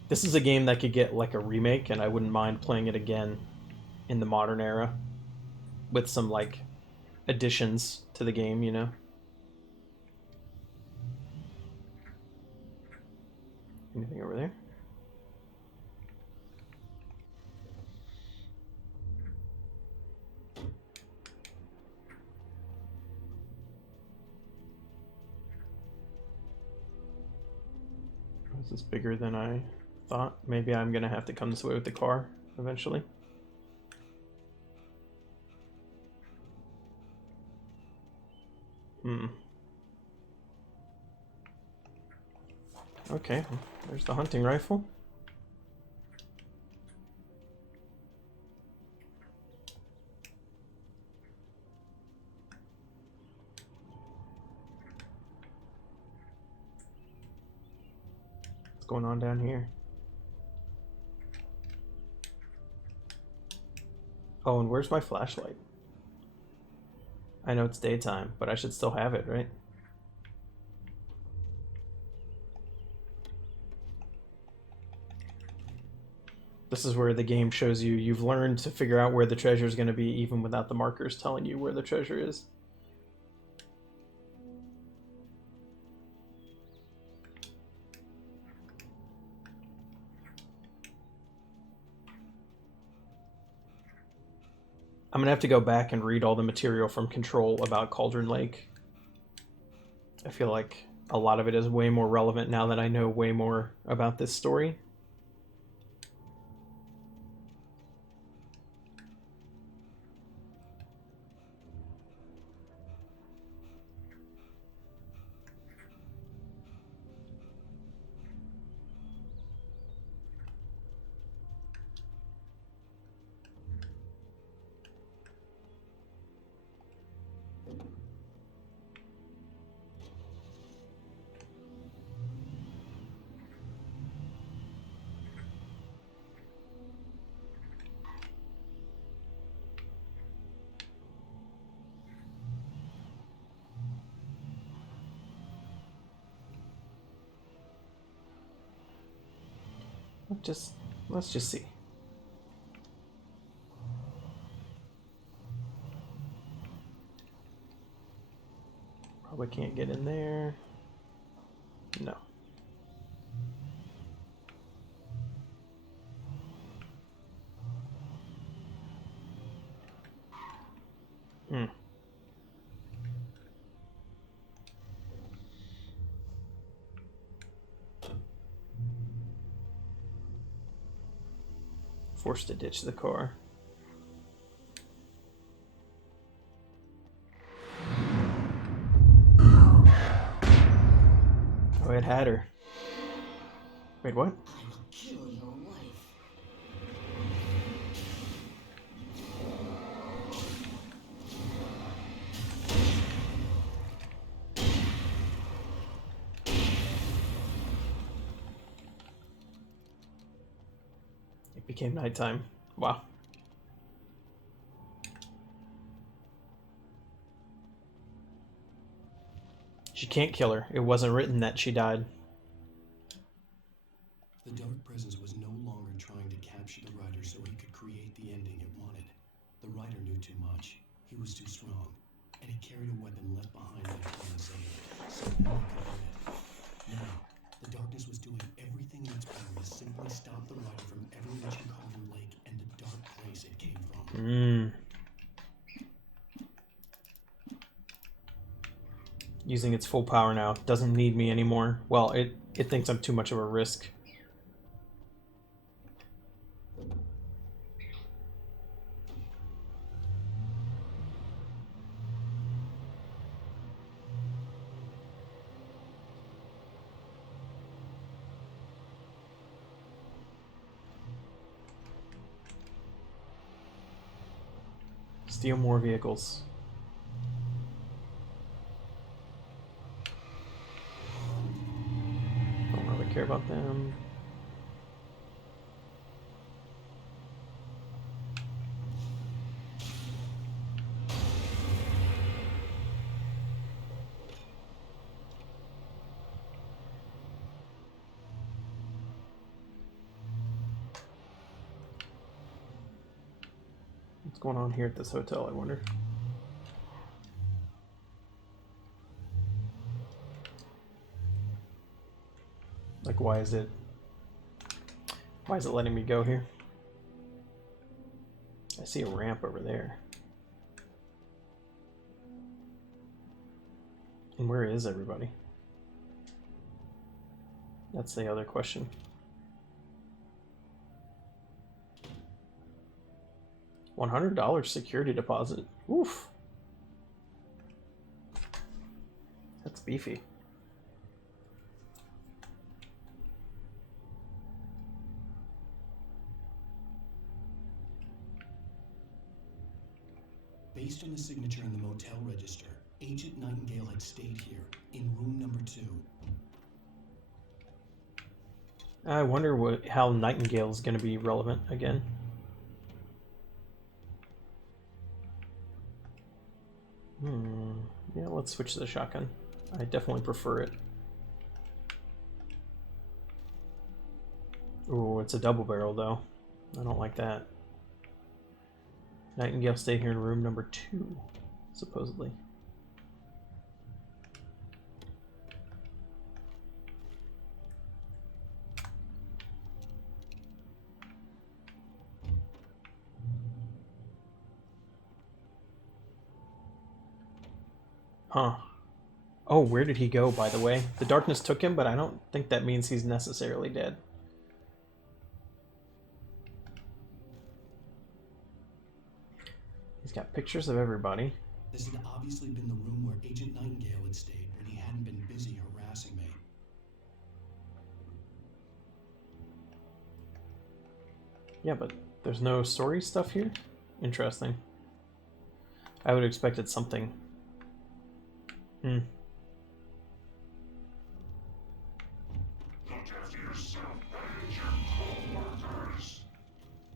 This is a game that could get like a remake, and I wouldn't mind playing it again in the modern era with some like additions to the game, you know? Anything over there? Is this bigger than I thought? Maybe I'm gonna have to come this way with the car eventually. Okay, there's the hunting rifle. What's going on down here? Oh, and where's my flashlight? I know it's daytime, but I should still have it, right? This is where the game shows you you've learned to figure out where the treasure is going to be even without the markers telling you where the treasure is. I'm going to have to go back and read all the material from Control about Cauldron Lake. I feel like a lot of it is way more relevant now that I know way more about this story. Let's just see. Probably can't get in there. No. Forced to ditch the car. Oh, it had her. Wait, what? I will kill your wife. It became nighttime. Wow. She can't kill her. It wasn't written that she died. The Dark Presence was no longer trying to capture the Rider so he could create the ending it wanted. The Rider knew too much. He was too strong. And he carried a weapon left behind by Thomas Zane, so that they could hurt it. Now, the darkness was doing everything in its power to simply stop the Rider from ever reaching Cauldron Lake and the dark place it came from. Using its full power now. Doesn't need me anymore. Well, it thinks I'm too much of a risk. Steal more vehicles. Don't really care about them. What's going on here at this hotel, I wonder? Like, why is it letting me go here? I see a ramp over there. And where is everybody? That's the other question. $100 security deposit. Oof. That's beefy. Based on the signature in the motel register, Agent Nightingale had stayed here, in room number 2. I wonder how Nightingale is going to be relevant again. Yeah, let's switch to the shotgun. I definitely prefer it. Ooh, it's a double barrel though. I don't like that. Nightingale stayed here in room number 2, supposedly. Huh. Oh, where did he go, by the way? The darkness took him, but I don't think that means he's necessarily dead. He's got pictures of everybody. This had obviously been the room where Agent Nightingale had stayed when he hadn't been busy harassing me. Yeah, but there's no story stuff here? Interesting. I would have expected something.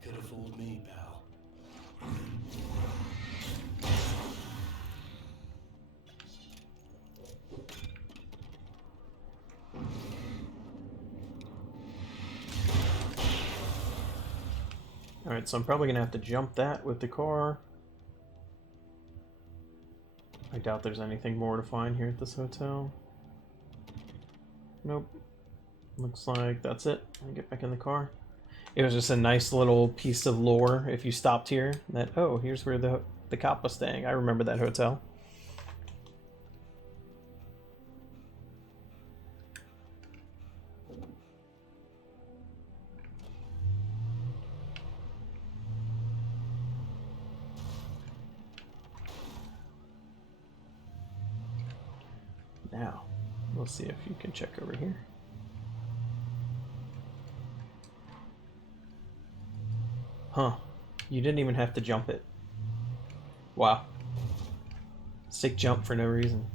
Could have fooled me, pal. Alright, so I'm probably gonna have to jump that with the car. I doubt there's anything more to find here at this hotel. Nope. Looks like that's it. I get back in the car. It was just a nice little piece of lore if you stopped here that, oh, here's where the cop was staying. I remember that hotel. Now, we'll see if you can check over here. Huh. You didn't even have to jump it. Wow. Sick jump for no reason.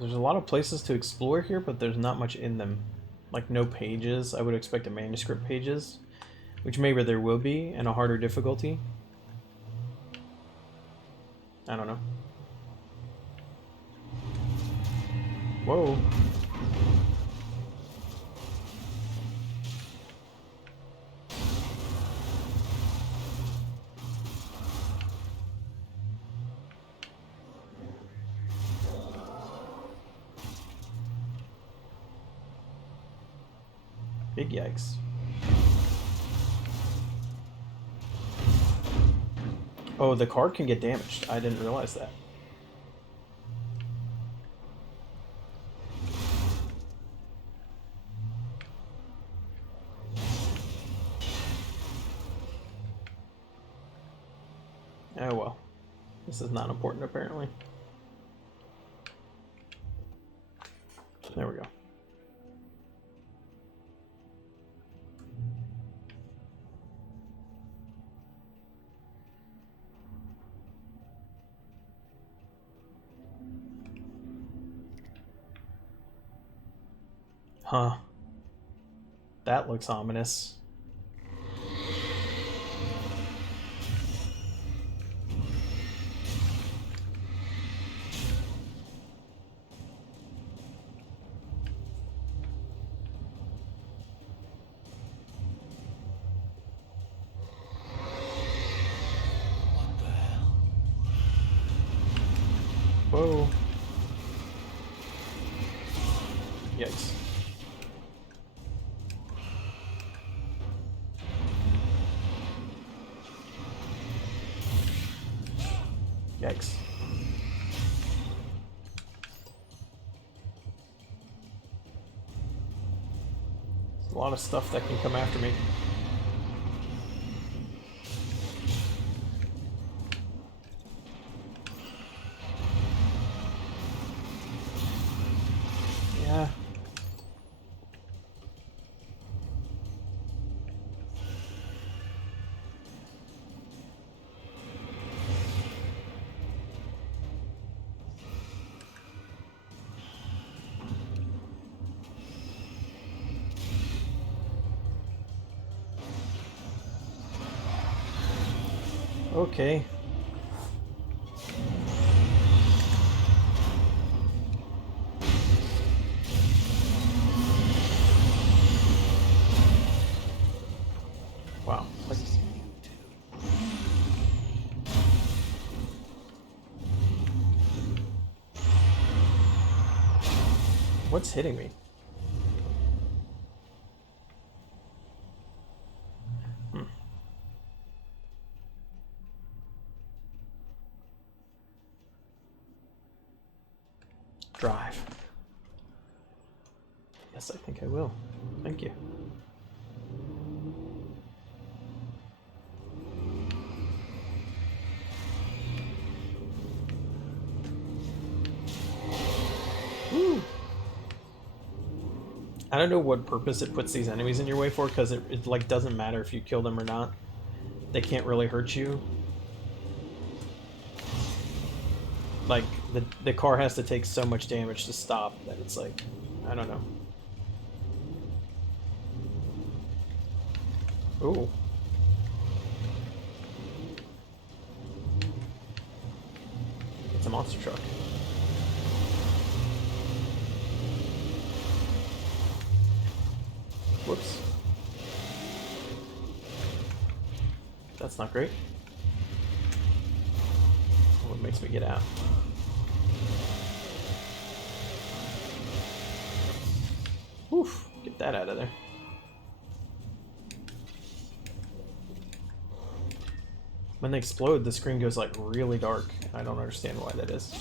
There's a lot of places to explore here, but there's not much in them. Like no pages. I would expect a manuscript pages, which maybe there will be, and a harder difficulty. I don't know. Whoa. Big yikes. Oh, the card can get damaged. I didn't realize that. Oh well. This is not important apparently. There we go. Huh. That looks ominous. What the hell? Whoa. Yikes. Yikes. There's a lot of stuff that can come after me. Yeah. Okay. Wow. What's hitting me? Drive. Yes, I think I will. Thank you. Woo. I don't know what purpose it puts these enemies in your way for, because it like doesn't matter if you kill them or not. They can't really hurt you. Like, the car has to take so much damage to stop that it's like, I don't know. Ooh. It's a monster truck. Whoops. That's not great. What makes me get out? Oof, get that out of there. When they explode, the screen goes like really dark. I don't understand why that is.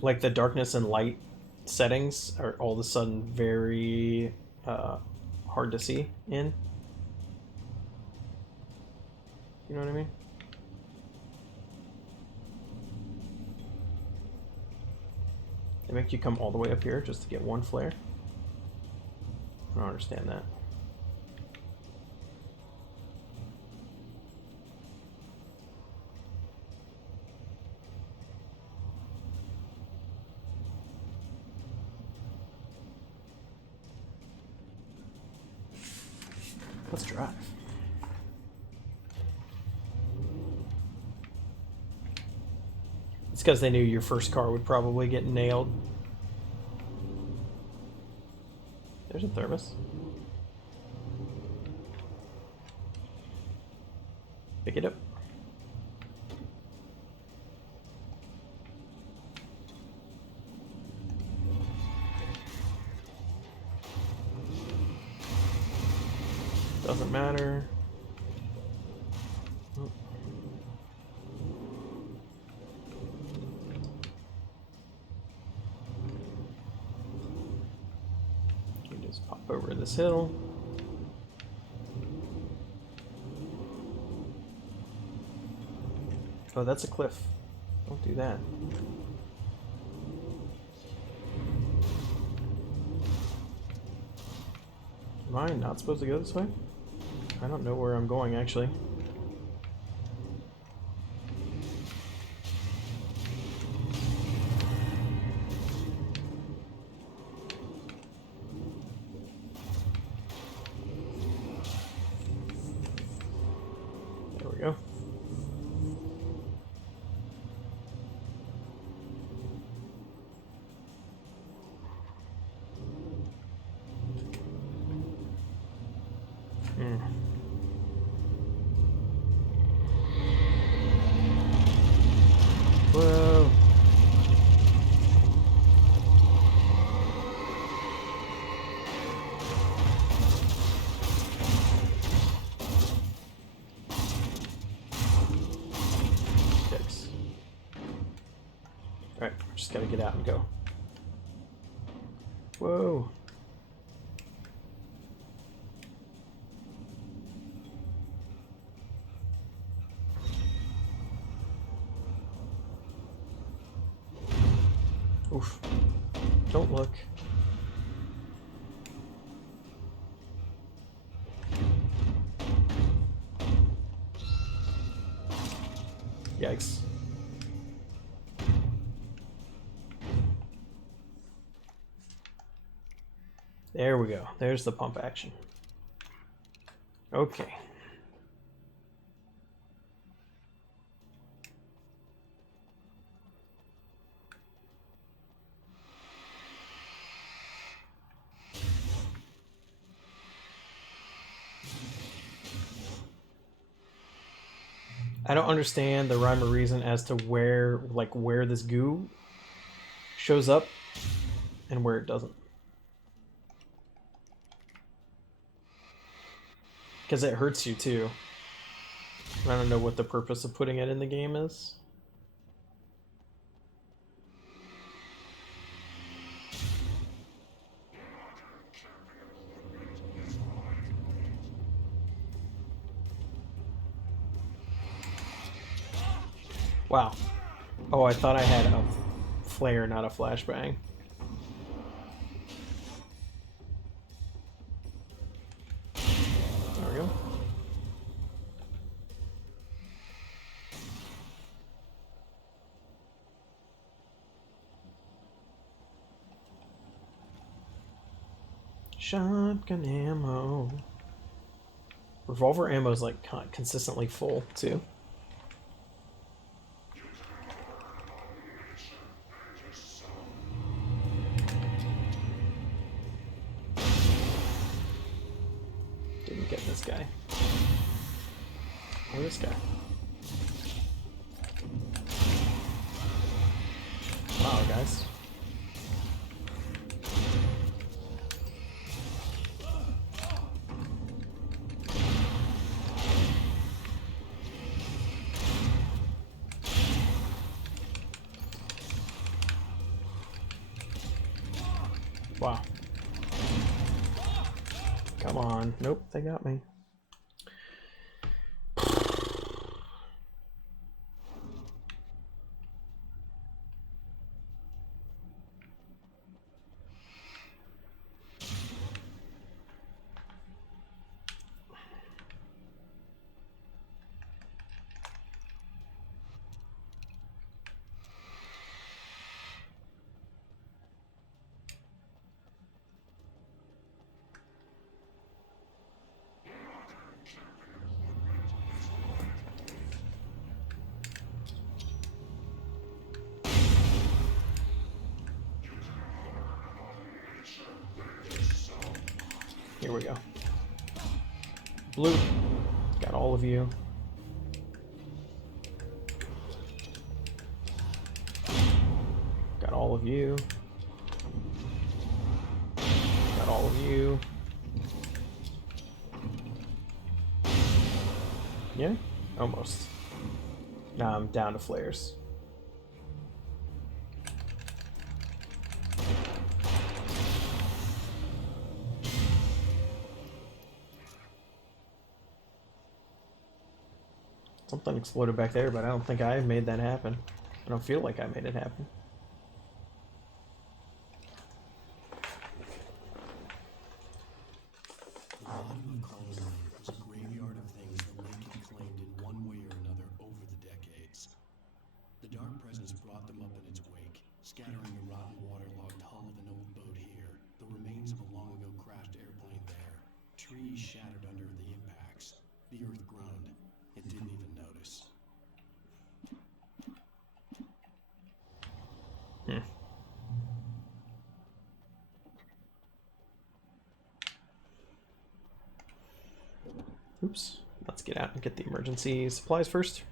Like the darkness and light settings are all of a sudden very hard to see in. You know what I mean? They make you come all the way up here just to get one flare. I don't understand that. Let's drive. It's because they knew your first car would probably get nailed. There's a thermos. Pick it up. Doesn't matter. Oh. You just pop over this hill. Oh, that's a cliff. Don't do that. Am I not supposed to go this way? I don't know where I'm going, actually. There we go. Whoa. Yikes. Alright, just gotta get out and go. Whoa. Oof. Don't look. Yikes. There we go. There's the pump action. Okay. I don't understand the rhyme or reason as to where this goo shows up and where it doesn't. Because it hurts you too. I don't know what the purpose of putting it in the game is. Wow. Oh, I thought I had a flare, not a flashbang. Shotgun ammo. Revolver ammo is like consistently full too. Didn't get this guy. Or this guy. Wow, guys. Wow. Come on. Nope, they got me. Here we go. Blue. Got all of you. Got all of you. Got all of you. Yeah? Almost. Now I'm down to flares. Something exploded back there, but I don't think I made that happen. I don't feel like I made it happen. The bottom of Carl's Lake was a graveyard of things the lake had claimed in one way or another over the decades. The dark presence brought them up in its wake, scattering the rotten waterlogged hull of an old boat here, the remains of a long-ago crashed airplane there, trees shattered under the impacts. The earth groaned. It didn't even notice. Oops. Let's get out and get the emergency supplies first.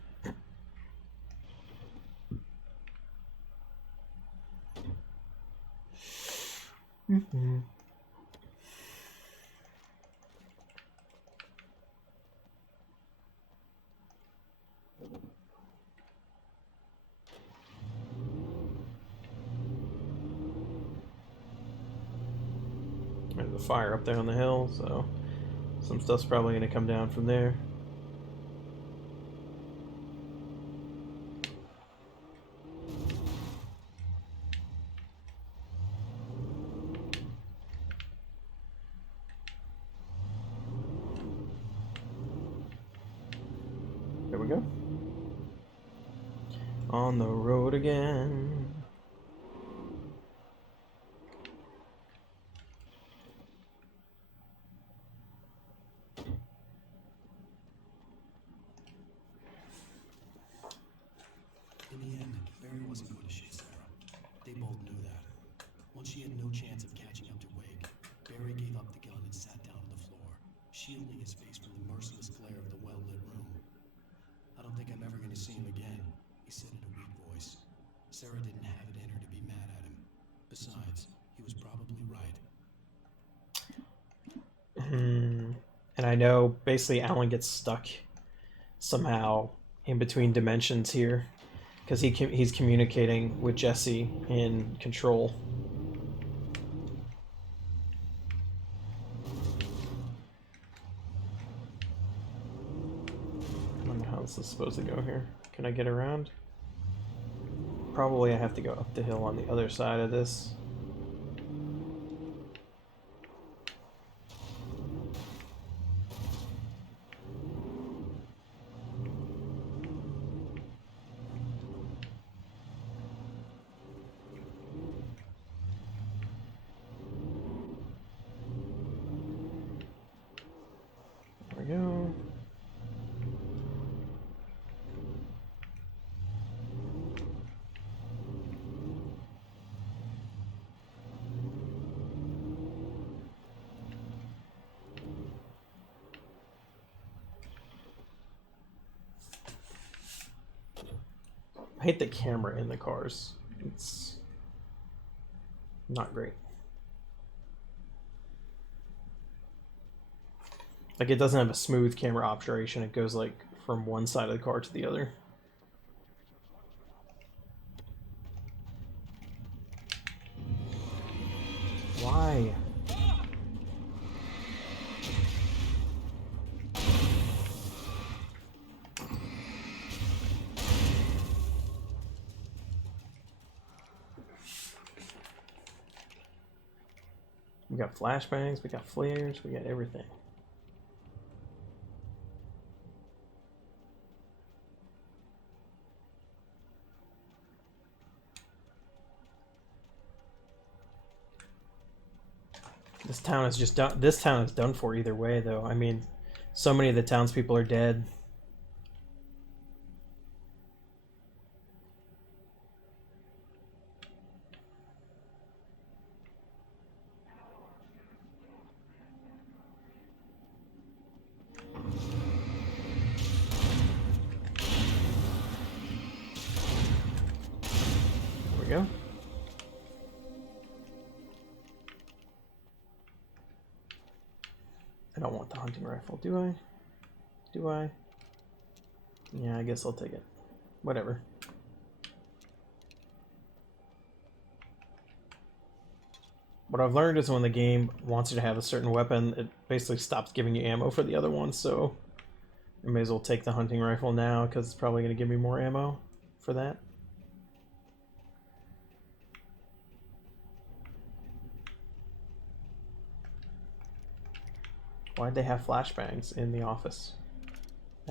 There's a fire up there on the hill, so some stuff's probably going to come down from there. There we go. On the road again. In the end, Barry wasn't going to shoot Sarah. They both knew that. Once she had no chance of catching up to Wake, Barry gave up the gun and sat down on the floor, shielding his face from the merciless glare of the well-lit room. I don't think I'm ever going to see him again, he said in a weak voice. Sarah didn't have it in her to be mad at him. Besides, he was probably right. And I know basically Alan gets stuck somehow in between dimensions here because he's communicating with Jesse in Control. I don't know how this is supposed to go here. Can I get around? Probably I have to go up the hill on the other side of this. I hate the camera in the cars. It's not great. Like, it doesn't have a smooth camera obturation. It goes like from one side of the car to the other. Why? We got flashbangs, we got flares, we got everything. This town is just done. This town is done for either way, though. I mean, so many of the townspeople are dead. There we go. I don't want the hunting rifle, do I? Do I? Yeah, I guess I'll take it. Whatever. What I've learned is when the game wants you to have a certain weapon, it basically stops giving you ammo for the other one, so I may as well take the hunting rifle now, because it's probably going to give me more ammo for that. Why'd they have flashbangs in the office?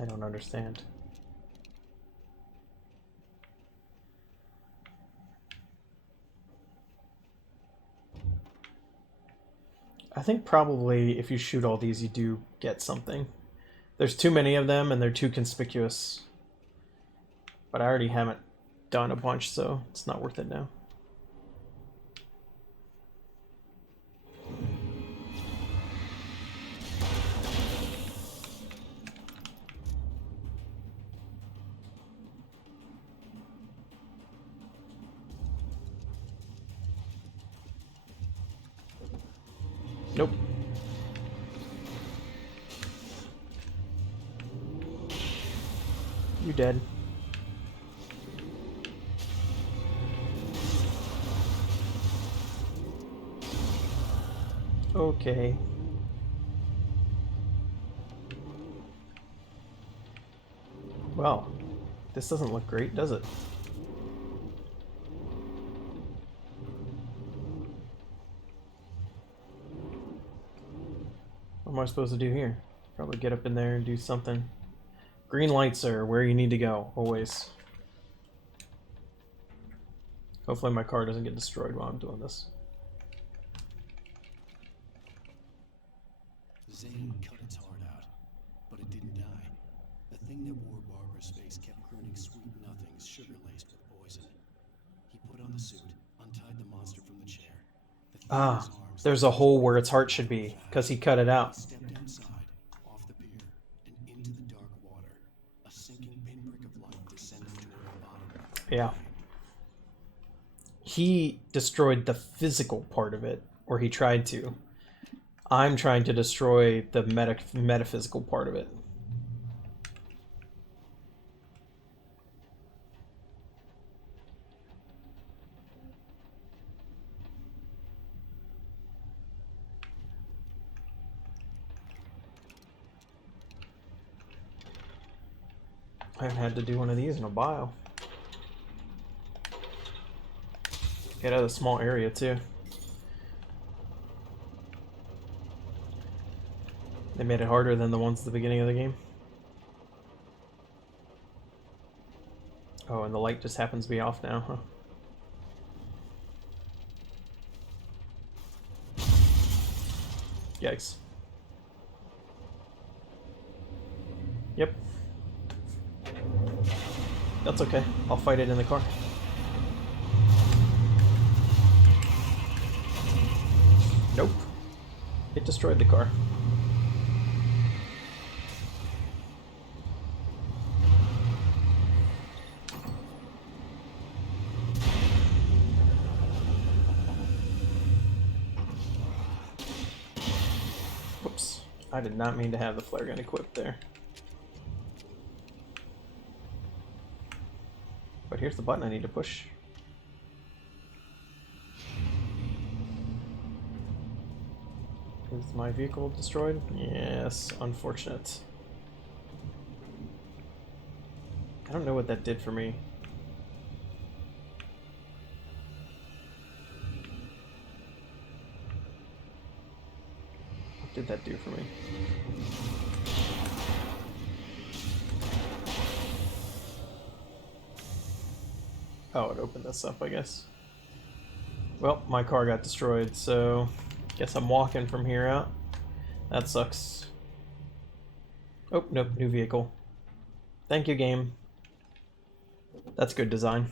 I don't understand. I think probably if you shoot all these, you do get something. There's too many of them and they're too conspicuous. But I already haven't done a bunch, so it's not worth it now. Nope. You dead. Okay. Well, this doesn't look great, does it? What am I supposed to do here? Probably get up in there and do something. Green lights are where you need to go, always. Hopefully my car doesn't get destroyed while I'm doing this. Zane cut its heart out, but it didn't die. The thing that wore Barbara's face kept crooning sweet nothings, sugar-laced with poison. He put on the suit, untied the monster from the chair. Ah, there's a hole where its heart should be, because he cut it out. Stepped outside, off the pier, and into the dark water. A sinking pinprick of light descended toward the bottom. Yeah. He destroyed the physical part of it, or he tried to. I'm trying to destroy the metaphysical part of it. I haven't had to do one of these in a while. Get out of a small area too. They made it harder than the ones at the beginning of the game. Oh, and the light just happens to be off now, huh? Yikes. Yep. That's okay. I'll fight it in the car. Nope. It destroyed the car. I did not mean to have the flare gun equipped there. But here's the button I need to push. Is my vehicle destroyed? Yes, unfortunate. I don't know what that did for me. What did that do for me? Oh, it opened this up, I guess. Well, my car got destroyed, so guess I'm walking from here out. That sucks. Oh, nope, new vehicle. Thank you, game. That's good design.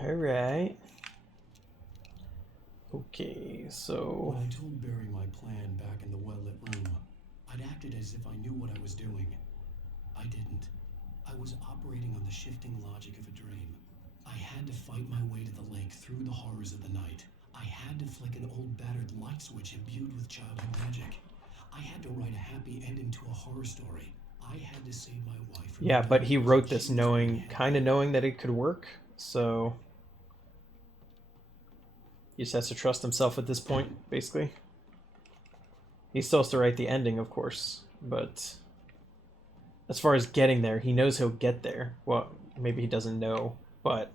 Alright. Okay, so... When I told Barry my plan back in the well-lit room, I'd acted as if I knew what I was doing. I didn't. I was operating on the shifting logic of a dream. I had to fight my way to the lake through the horrors of the night. I had to flick an old battered light switch imbued with childhood magic. I had to write a happy ending to a horror story. I had to save my wife from Yeah, the but he darkness wrote that this she was knowing, being kind of held. knowing that it could work, so... He just has to trust himself at this point, basically. He still has to write the ending, of course, but... As far as getting there, he knows he'll get there. Well, maybe he doesn't know, but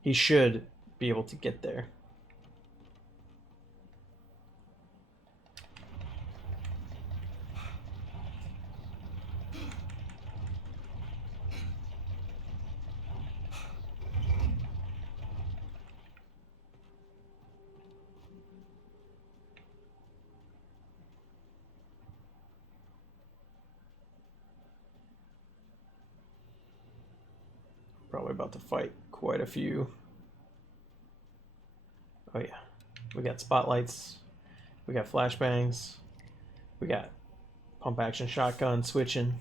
he should be able to get there. Probably about to fight quite a few. Oh yeah, we got spotlights, we got flashbangs, we got pump action shotgun switching.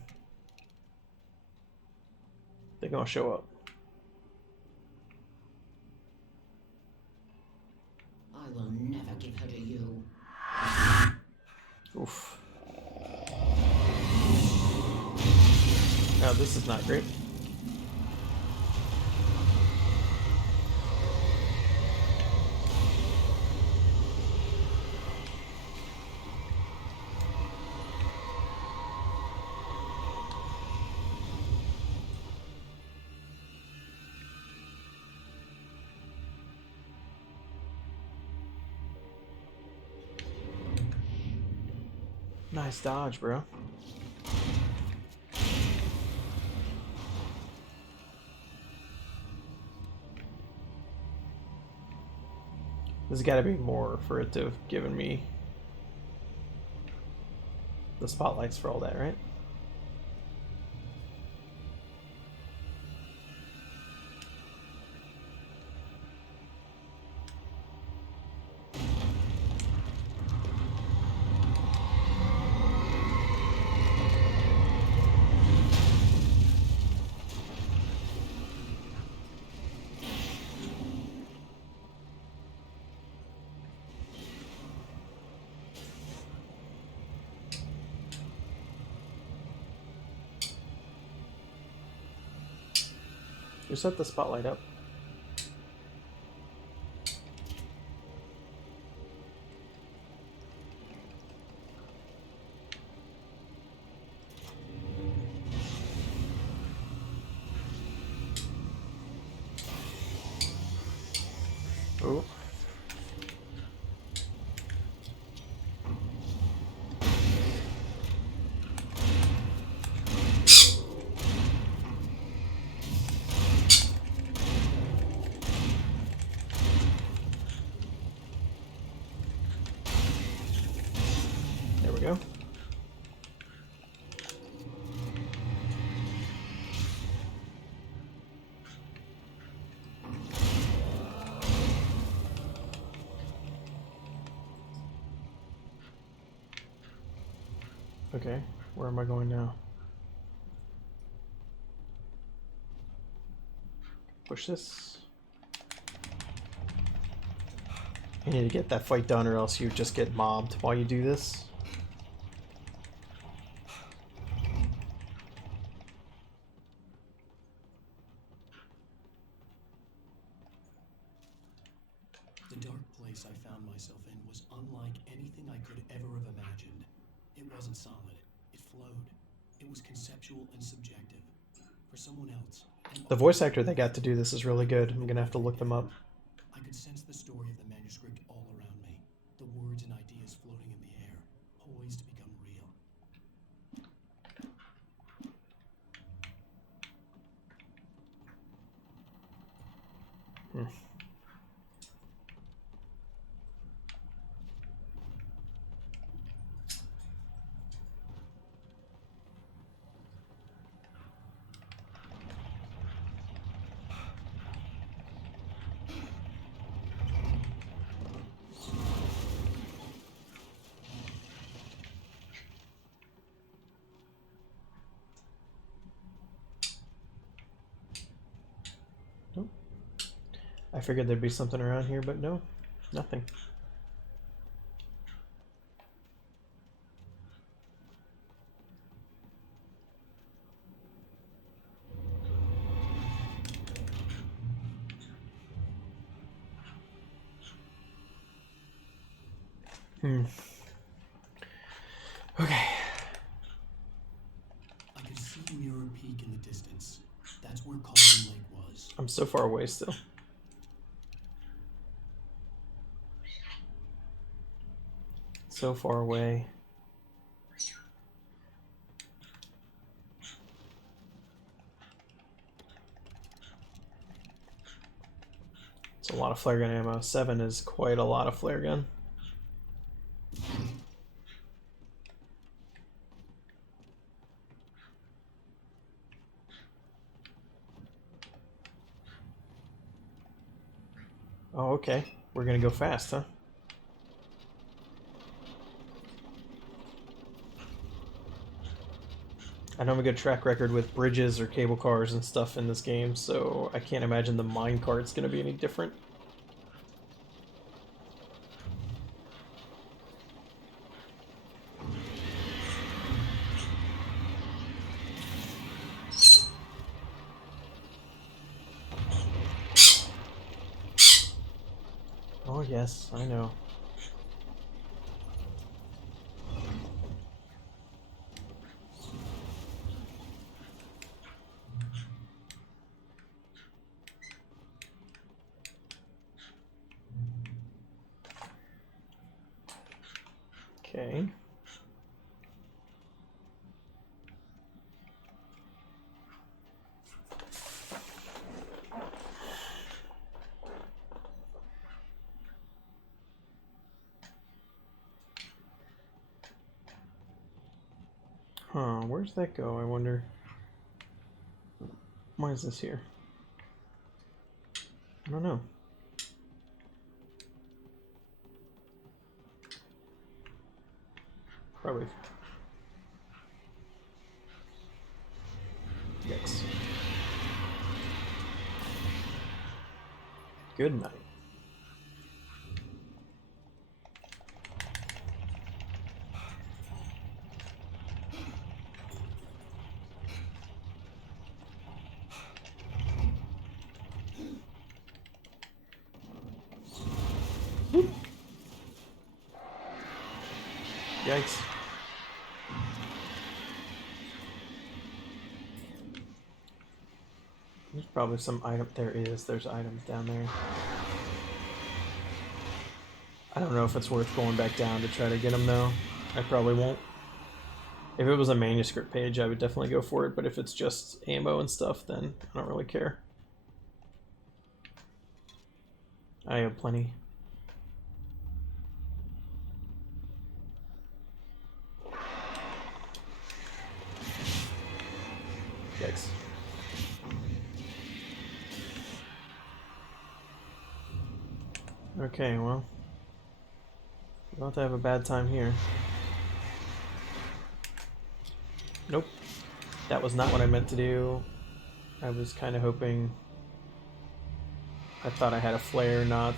They're gonna show up. I will never give her to you. Oof. Oh, this is not great. Nice dodge, bro. There's got to be more for it to have given me the spotlights for all that, right? You set the spotlight up. Oh. go. Okay, where am I going now? Push this. You need to get that fight done or else you just get mobbed while you do this. The dark place I found myself in was unlike anything I could ever have imagined. It wasn't solid. It flowed. It was conceptual and subjective. For someone else. The voice actor that got to do this is really good. I'm gonna have to look them up. I could sense the story of the manuscript all around me. The words and ideas floating in the air, poised to become real. Nope. I figured there'd be something around here, but no, nothing. Okay. I could see Mirror Peak in the distance. That's where Cauldron Lake was. I'm so far away still. So far away. It's a lot of flare gun ammo. 7 is quite a lot of flare gun. Oh, okay. We're gonna go fast, huh? I don't have a good track record with bridges or cable cars and stuff in this game, so I can't imagine the mine cart's gonna be any different. Oh yes, I know. Okay. Huh, where's that go, I wonder? Why is this here? I don't know. Probably. Yikes. Good night. Yikes. There's probably some item. There's items down there. I don't know if it's worth going back down to try to get them though. I probably won't. If it was a manuscript page, I would definitely go for it, but if it's just ammo and stuff, then I don't really care. I have plenty. Okay, well. We're about to have a bad time here. Nope. That was not what I meant to do. I was kind of hoping... I thought I had a flare, not...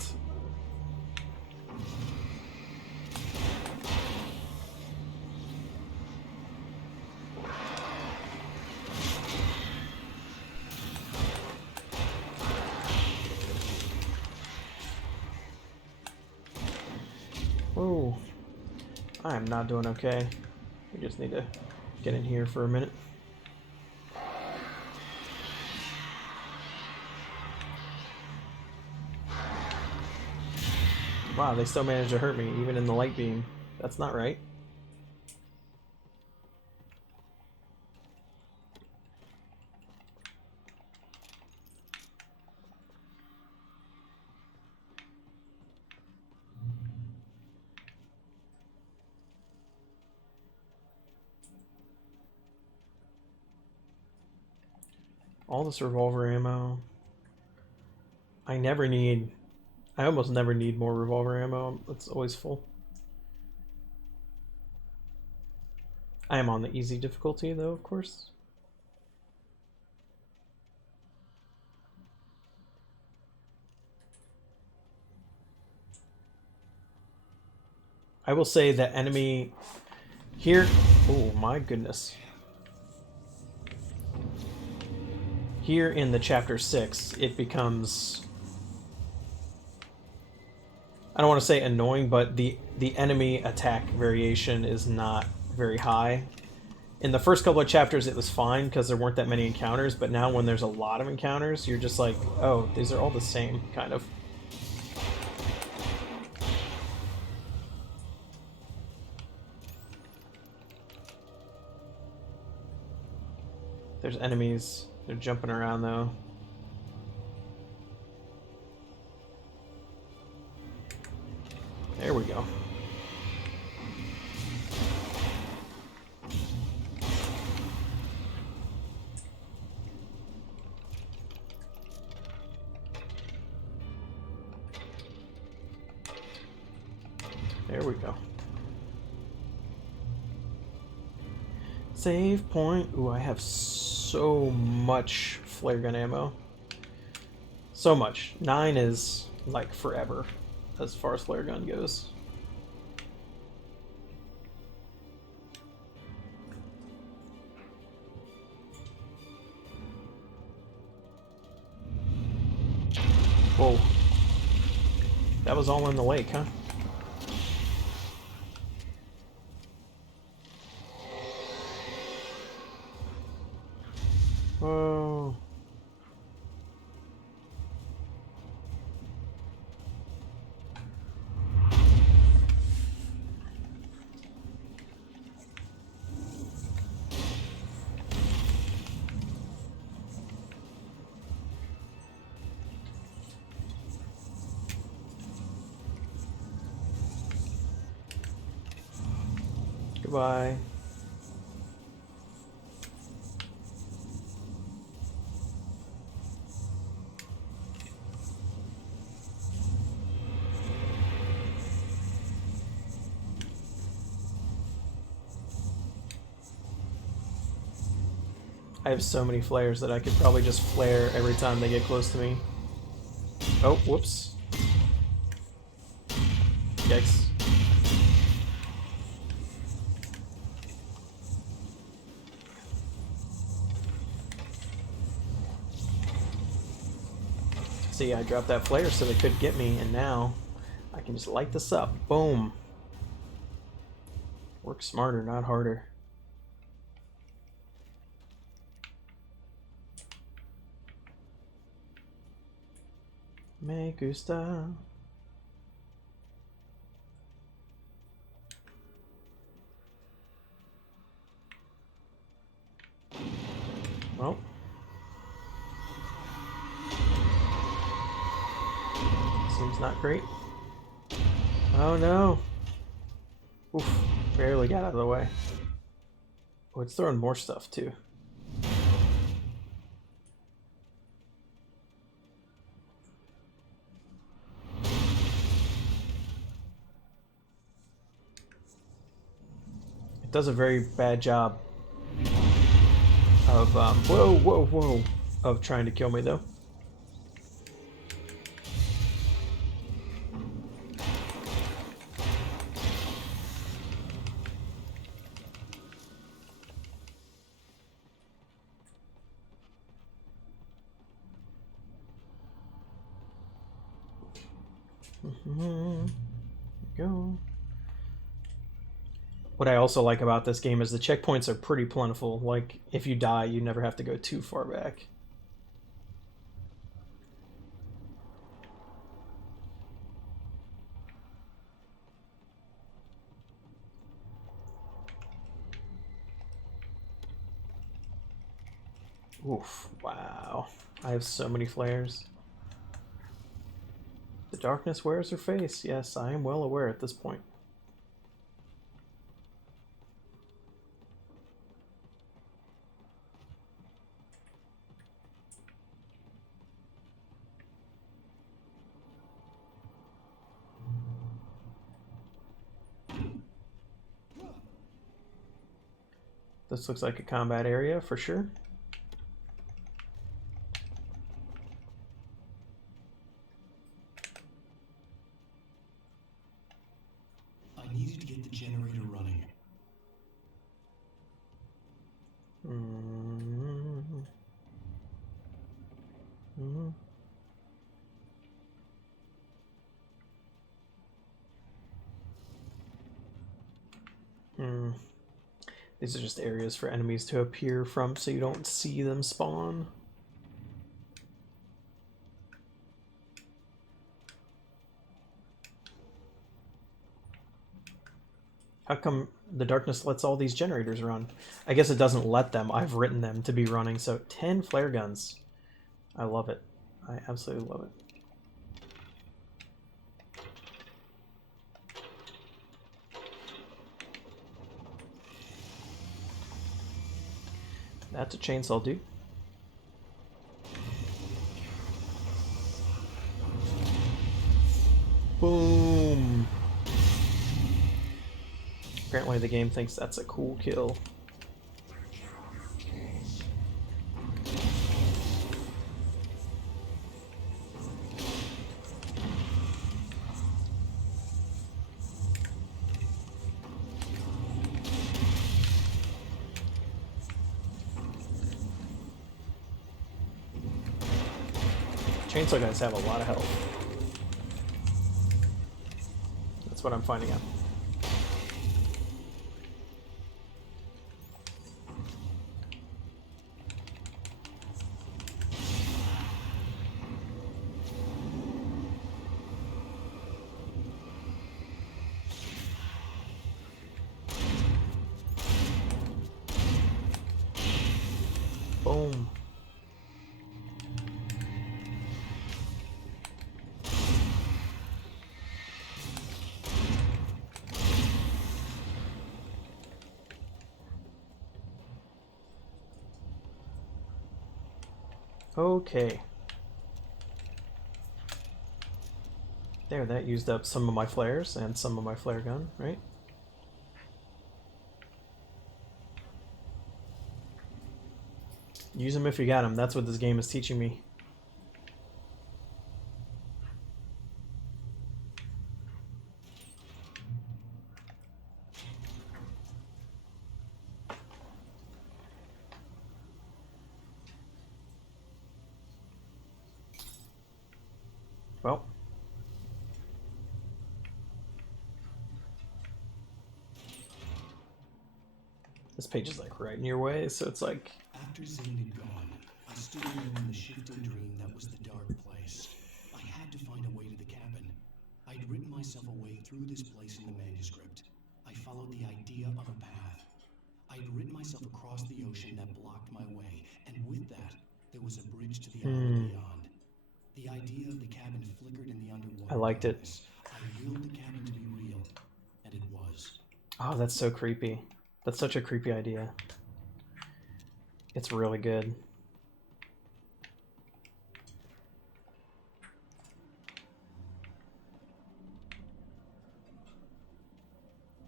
Whoa. I am not doing okay. We just need to get in here for a minute. Wow, they still managed to hurt me, even in the light beam. That's not right. All this revolver ammo. I almost never need more revolver ammo. It's always full. I am on the easy difficulty though, of course. I will say that enemy here... Oh my goodness. Here in the chapter 6, it becomes... I don't want to say annoying, but the enemy attack variation is not very high. In the first couple of chapters it was fine because there weren't that many encounters, but now when there's a lot of encounters, you're just like, oh, these are all the same, kind of. There's enemies. They're jumping around though. There we go. There we go. Save point. Ooh, I have so much flare gun ammo. So much. 9 is like forever as far as flare gun goes. Whoa. That was all in the lake, huh? Whoa. Goodbye. I have so many flares that I could probably just flare every time they get close to me. Oh, whoops. Yikes. See, I dropped that flare so they couldn't get me, and now I can just light this up. Boom. Work smarter, not harder. Me gusta. Well. Seems not great. Oh no. Oof. Barely got out of the way. Oh, it's throwing more stuff too. does a very bad job of whoa, of trying to kill me though. Go. What I also like about this game is the checkpoints are pretty plentiful. Like, if you die, you never have to go too far back. Oof, wow. I have so many flares. The darkness wears her face. Yes, I am well aware at this point. This looks like a combat area for sure. I needed to get the generator running. These are just areas for enemies to appear from so you don't see them spawn. How come the darkness lets all these generators run? I guess it doesn't let them. I've written them to be running. So 10 flare guns. I love it. I absolutely love it. That's a chainsaw, dude. Boom. Apparently the game thinks that's a cool kill. Chainsaw guys have a lot of health. That's what I'm finding out. Boom. Okay. There, that used up some of my flares and some of my flare gun, right? Use them if you got them. That's what this game is teaching me. Well. This page is like right in your way, so it's like... After Zane had gone, I stood there in the shifting dream that was the dark place. I had to find a way to the cabin. I'd written myself a way through this place in the manuscript. I followed the idea of a path. I'd written myself across the ocean that blocked my way, and with that, there was a bridge to the island beyond. The idea of the cabin flickered in the underwater. I liked it. I willed the cabin to be real, and it was. Oh, that's so creepy. That's such a creepy idea. It's really good.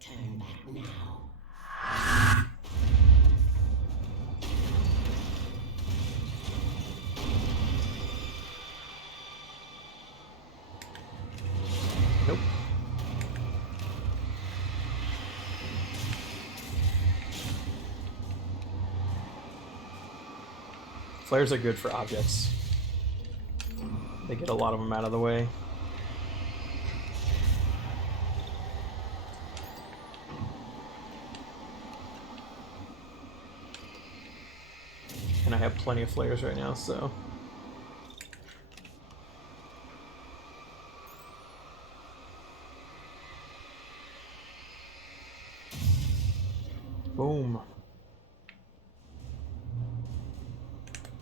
Turn back now. Nope. Flares are good for objects. They get a lot of them out of the way. And I have plenty of flares right now, so... Boom.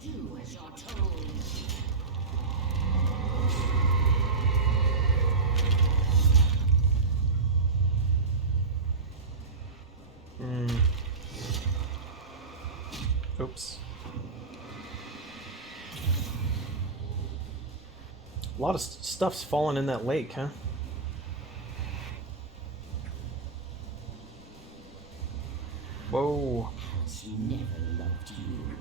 Do as you're told. Oops. A lot of stuff's falling in that lake, huh? Whoa. Has never loved you.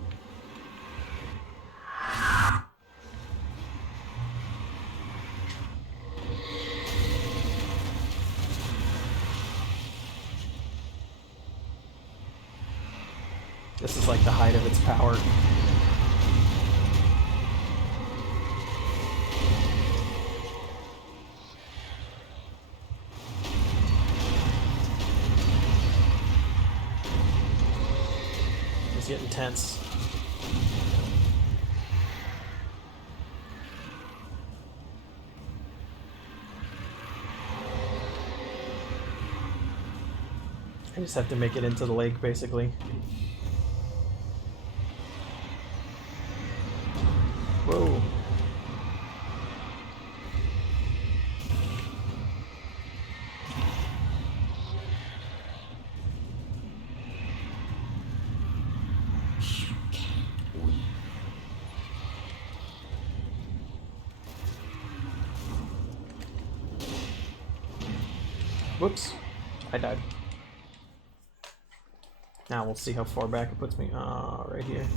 This is like the height of its power. It's getting tense. I just have to make it into the lake, basically. Whoa. Whoops. I died. Now we'll see how far back it puts me. Right here.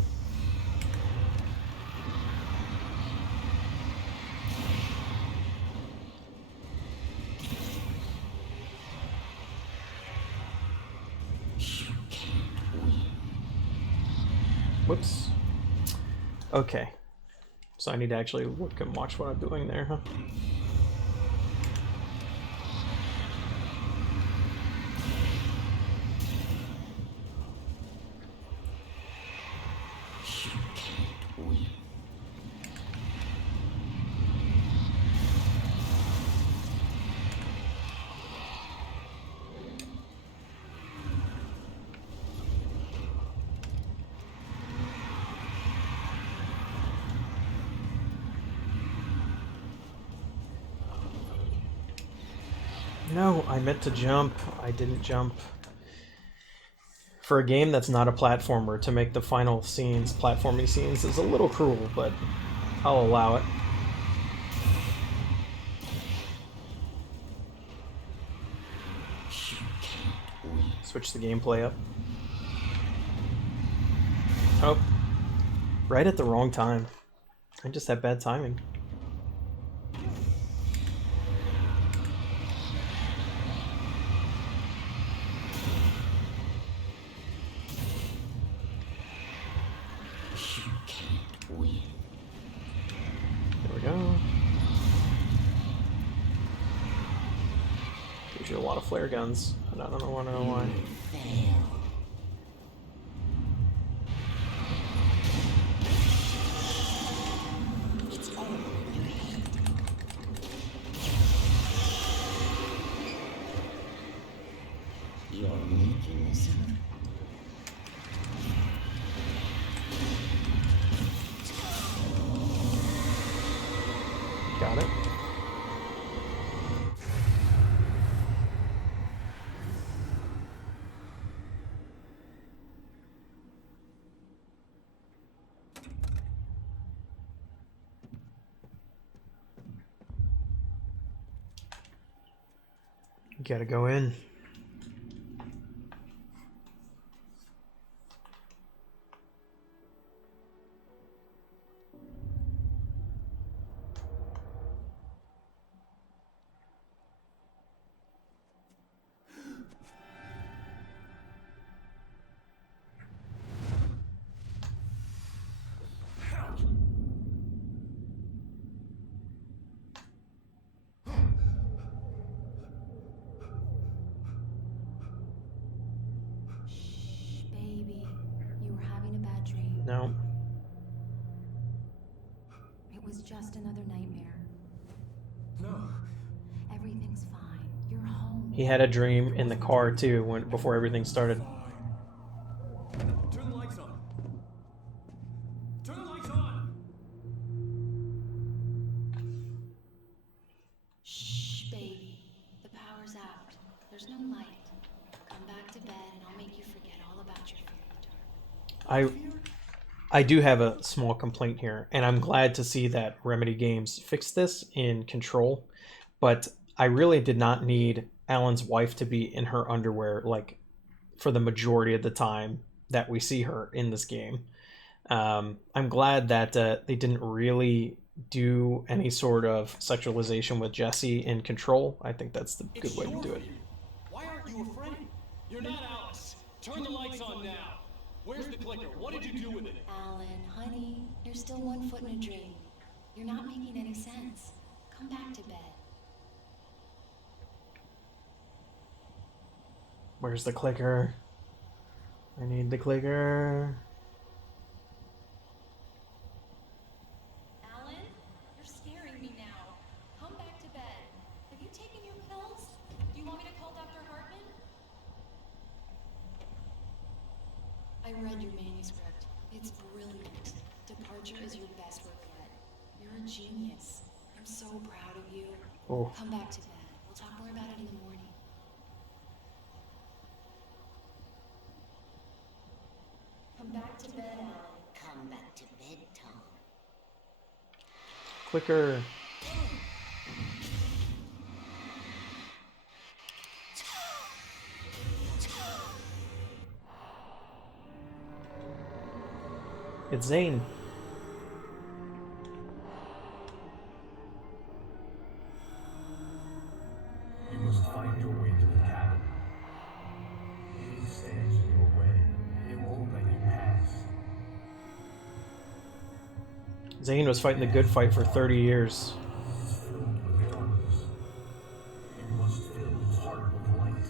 Whoops. Okay. So I need to actually look and watch what I'm doing there, huh? No, I meant to jump. I didn't jump. For a game that's not a platformer, to make the final scenes platforming scenes is a little cruel, but I'll allow it. Switch the gameplay up. Oh. Right at the wrong time. I just had bad timing. There we go. Gives you a lot of flare guns, and I don't know why. You're making this up. Got it. Gotta go in. just another nightmare. No. Everything's fine. You're home. He had a dream in the car too before everything started. Turn the lights on. Turn the lights on. Shh, baby. The power's out. There's no light. Come back to bed and I'll make you forget all about your fear in the dark. I do have a small complaint here, and I'm glad to see that Remedy Games fixed this in Control, but I really did not need Alan's wife to be in her underwear like for the majority of the time that we see her in this game. I'm glad that they didn't really do any sort of sexualization with Jesse in Control. I think that's the good way to do it. Why aren't you afraid? You're not Alice. Turn the lights on now. Where's the clicker? What did you do with it? Alan, honey, you're still 1 foot in a dream. You're not making any sense. Come back to bed. Where's the clicker? I need the clicker. Alan, you're scaring me now. Come back to bed. Have you taken your pills? Do you want me to call Dr. Hartman? I read your manuscript. It's brilliant. Departure is your best work yet. You're a genius. I'm so proud of you. Oh. Come back to bed. We'll talk more about it in the morning. Come back to bed, Alan. Come back to bed, Tom. Clicker. It's Zane. You must find your way to the cabin. It stands in your way. It won't let you pass. Zane was fighting the good fight for 30 years. It's filled with darkness. You must fill its heart with light.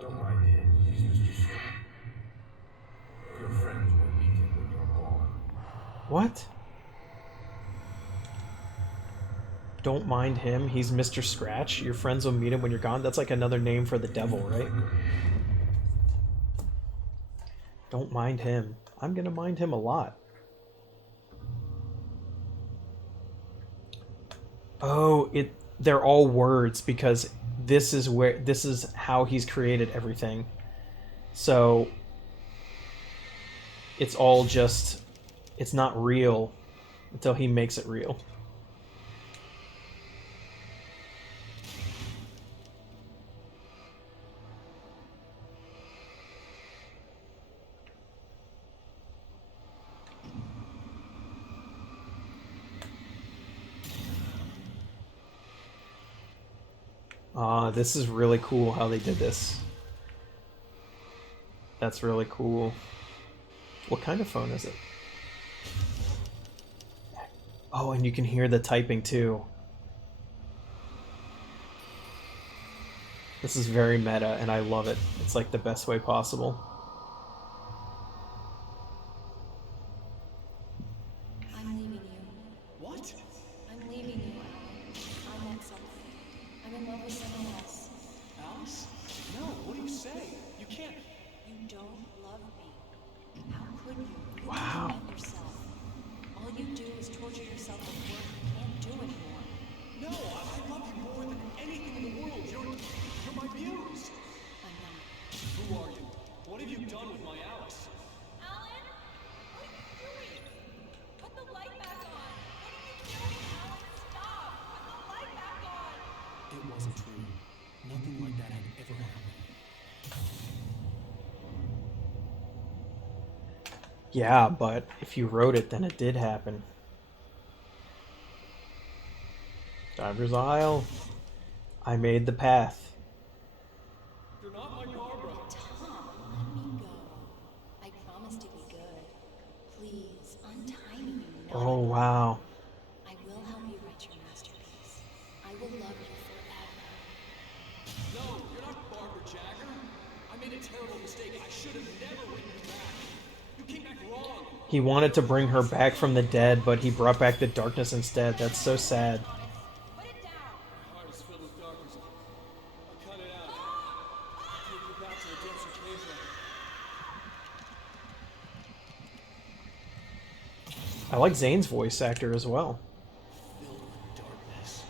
Don't mind him. He's Mr. Scott. Your friends will meet him when you're gone. What? Don't mind him. He's Mr. Scratch. Your friends will meet him when you're gone. That's like another name for the devil, right? Don't mind him. I'm gonna mind him a lot. Oh, they're all words because this is how he's created everything. So it's all just, it's not real until he makes it real. This is really cool how they did this. That's really cool. What kind of phone is it? Oh, and you can hear the typing too. This is very meta, and I love it. It's like the best way possible. I'm leaving you. What? I'm leaving you, Alan. I meant something. I'm in love with someone else. Alice? No, what do you say? You can't. You don't love me. How could you? You Wow. don't love yourself. All you do is torture yourself with work you can't do anymore. No, I love you more than anything in the world. You're my muse. I'm not. Who are you? What have you done with my Alice? Alan? What are you doing? Put the light back on. What are you doing, Alan? Stop! Put the light back on! It wasn't true. Nothing like that had ever happened. Yeah, but if you wrote it, then it did happen. Driver's aisle. I made the path. You're not my Barbara. Tom, let me go. I promise to be good. Please, untie me, you Oh, naughty boy. wow. I will help you write your masterpiece. I will love you forever. made a terrible mistake. I should have never written you back. You came back wrong. He wanted to bring her back from the dead, but he brought back the darkness instead. That's so sad. My heart is filled with darkness. I cut it out. I'll take you back to the depths you came from. I like Zane's voice actor as well. Filled with darkness.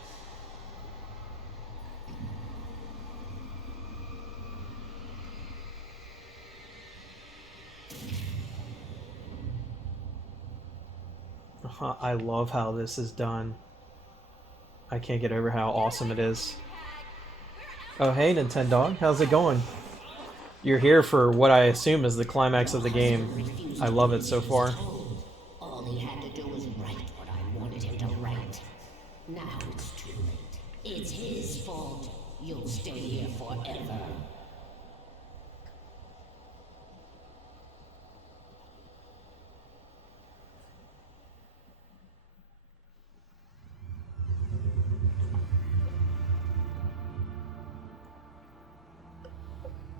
I love how this is done. I can't get over how awesome it is. Oh hey Nintendo, how's it going? You're here for what I assume is the climax of the game. I love it so far. All he had to do was write what I wanted him to write. Now it's too late. It's his fault. You'll stay here forever.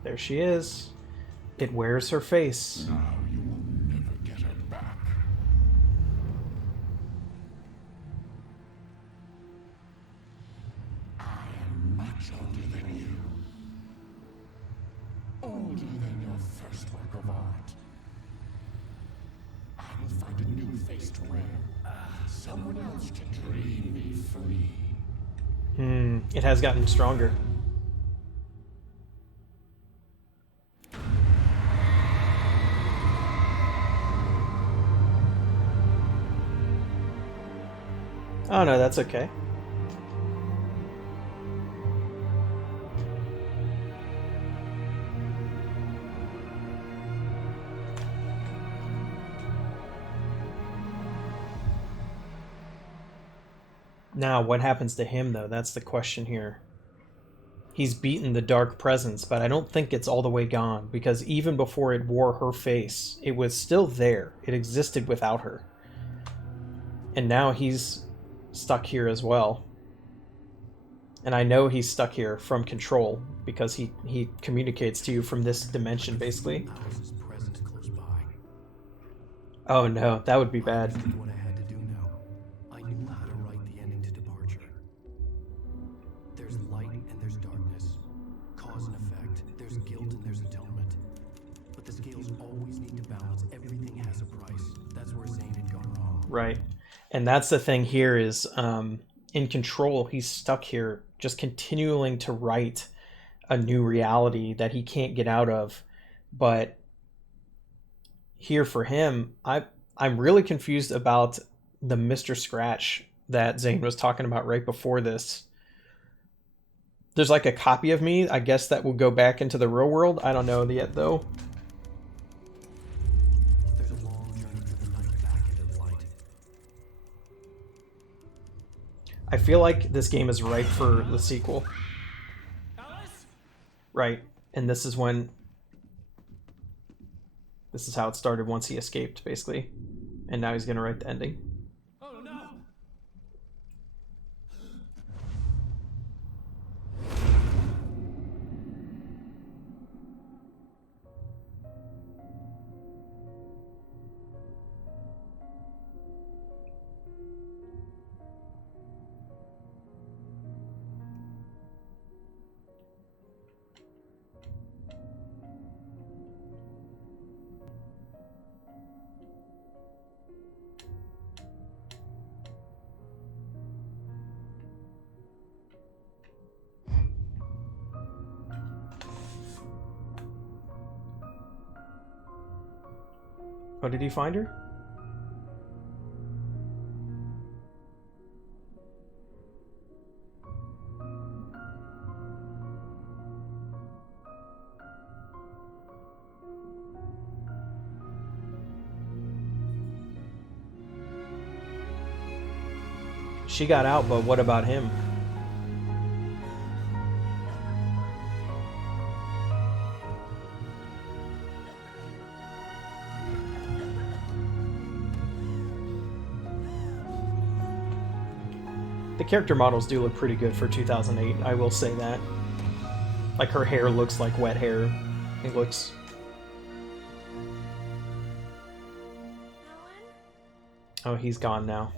There she is. It wears her face. Now you will never get her back. I am much older than you. Older than your first work of art. I will find a new face to wear. Someone else to dream me free. It has gotten stronger. Oh no, that's okay. Now, what happens to him though? That's the question here. He's beaten the dark presence, but I don't think it's all the way gone, because even before it wore her face, it was still there. It existed without her. And now he's stuck here as well. And I know he's stuck here from Control, because he communicates to you from this dimension, basically. Alice's presence close by. Oh no, that would be bad. I did what I had to do now. I knew how to write the ending to Departure. There's light and there's darkness. Cause and effect. There's guilt and there's atonement. But the scales always need to balance. Everything has a price. That's where Zane had gone wrong. Right. And that's the thing here is, in Control, he's stuck here, just continuing to write a new reality that he can't get out of. But here for him, I'm really confused about the Mr. Scratch that Zane was talking about right before this. There's like a copy of me, I guess, that will go back into the real world. I don't know yet, though. There's a long journey through the night back into the light. I feel like this game is ripe for the sequel. Alice? Right. And this is when... This is how it started once he escaped, basically. And now he's gonna write the ending. Oh no! Oh, did he find her? She got out, but what about him? The character models do look pretty good for 2008, I will say that. Like, her hair looks like wet hair. He looks... Oh, he's gone now.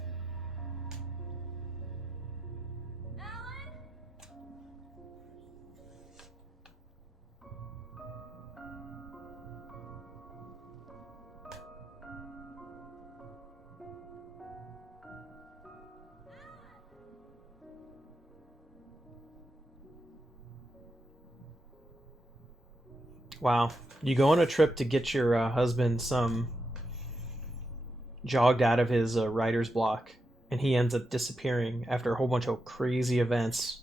Wow. You go on a trip to get your husband some jogged out of his writer's block, and he ends up disappearing after a whole bunch of crazy events.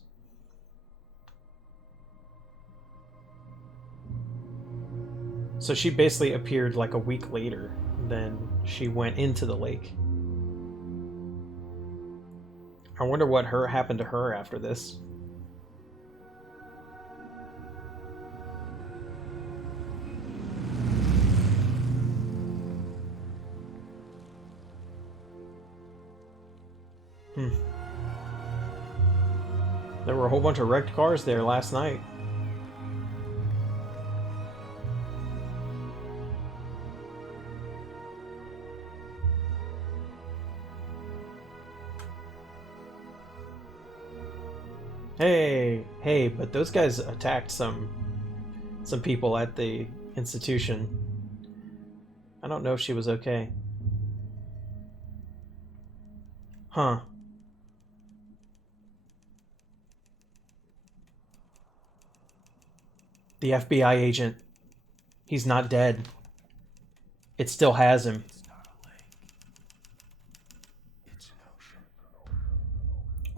So she basically appeared like a week later than she went into the lake. I wonder what happened to her after this. There were a whole bunch of wrecked cars there last night. Hey, but those guys attacked some people at the institution. I don't know if she was okay. Huh. The FBI agent. He's not dead. It still has him.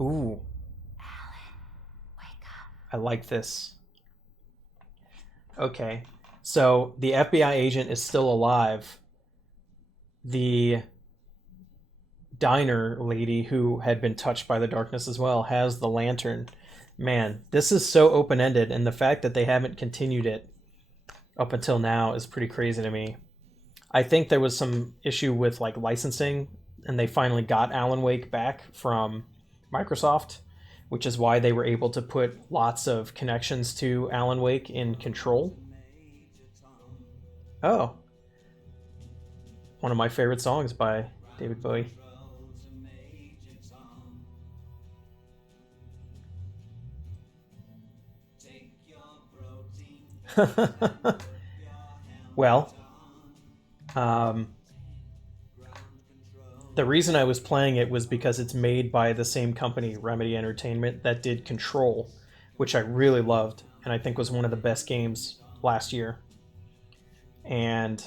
Ooh. I like this. Okay. So the FBI agent is still alive. The diner lady who had been touched by the darkness as well has the lantern. Man, this is so open-ended, and the fact that they haven't continued it up until now is pretty crazy to me. I think there was some issue with like licensing, and they finally got Alan Wake back from Microsoft, which is why they were able to put lots of connections to Alan Wake in Control. Oh. One of my favorite songs by David Bowie. Well, the reason I was playing it was because it's made by the same company, Remedy Entertainment, that did Control, which I really loved, and I think was one of the best games last year. And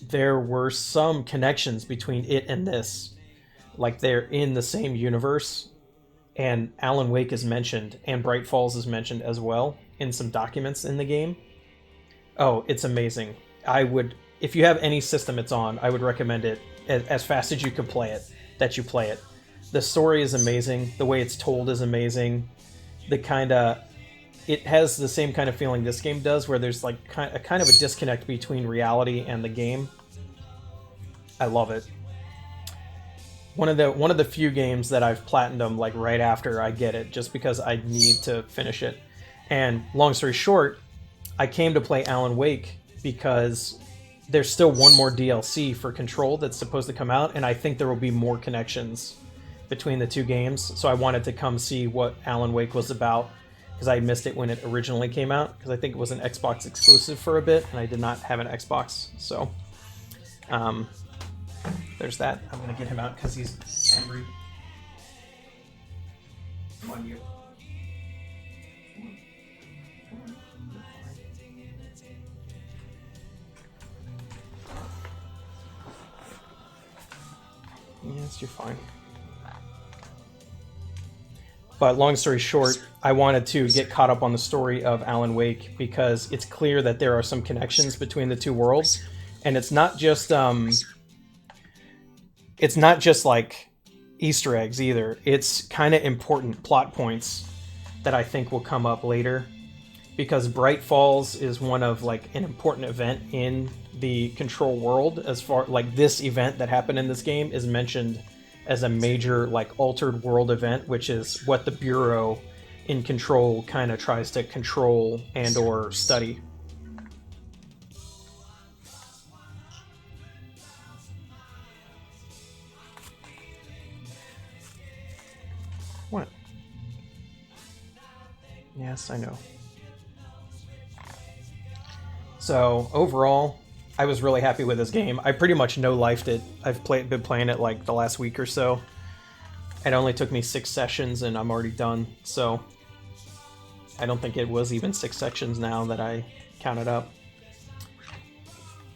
there were some connections between it and this. Like, they're in the same universe, and Alan Wake is mentioned, and Bright Falls is mentioned as well in some documents in the game. Oh, it's amazing. I would, if you have any system it's on, I would recommend it as fast as you can play it, that you play it. The story is amazing. The way it's told is amazing. It has the same kind of feeling this game does, where there's like kind of a disconnect between reality and the game. I love it. One of the few games that I've platinumed like right after I get it, just because I need to finish it. And long story short, I came to play Alan Wake because there's still one more DLC for Control that's supposed to come out, and I think there will be more connections between the two games. So I wanted to come see what Alan Wake was about, because I missed it when it originally came out, because I think it was an Xbox exclusive for a bit, and I did not have an Xbox. So there's that. I'm going to get him out because he's angry. Come on, you. Yes, you're fine. But long story short, I wanted to get caught up on the story of Alan Wake because it's clear that there are some connections between the two worlds, and it's not just like Easter eggs either. It's kind of important plot points that I think will come up later, because Bright Falls is one of like an important event in the Control world. As far like this event that happened in this game is mentioned as a major like altered world event, which is what the Bureau in Control kind of tries to control and or study. Yes, I know. So overall, I was really happy with this game. I pretty much no-lifed it. I've been playing it like the last week or so. It only took me 6 sessions and I'm already done. So I don't think it was even 6 sections now that I counted up.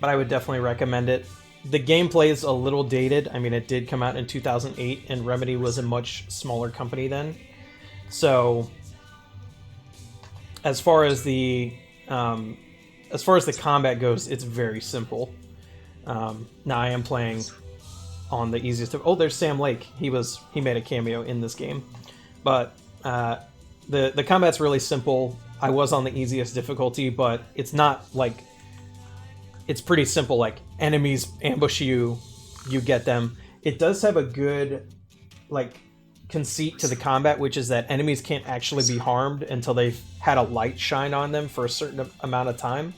But I would definitely recommend it. The gameplay is a little dated. I mean, it did come out in 2008 and Remedy was a much smaller company then. So as far as the combat goes, it's very simple. Now I am playing on the easiest of... Oh, there's Sam Lake. He made a cameo in this game. But the combat's really simple. I was on the easiest difficulty, but it's not like... It's pretty simple, like enemies ambush you, you get them. It does have a good like conceit to the combat, which is that enemies can't actually be harmed until they've had a light shine on them for a certain amount of time,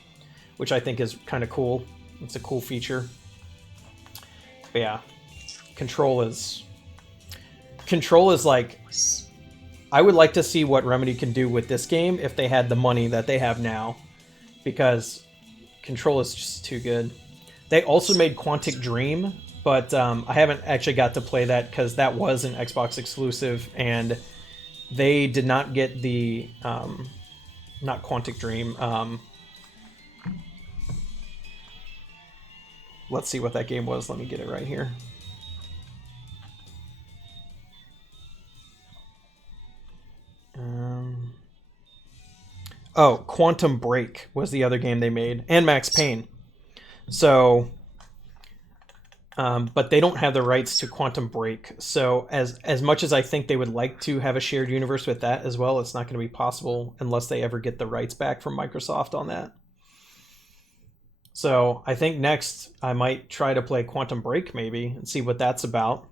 which I think is kind of cool. It's a cool feature. But yeah, Control is like... I would like to see what Remedy can do with this game if they had the money that they have now, because Control is just too good. They also made Quantic Dream, but I haven't actually got to play that because that was an Xbox exclusive, and they did not get the... not Quantic Dream. Let's see what that game was. Let me get it right here. Oh, Quantum Break was the other game they made, and Max Payne. So, but they don't have the rights to Quantum Break. So, as much as I think they would like to have a shared universe with that as well, it's not going to be possible unless they ever get the rights back from Microsoft on that. So, I think next I might try to play Quantum Break maybe and see what that's about.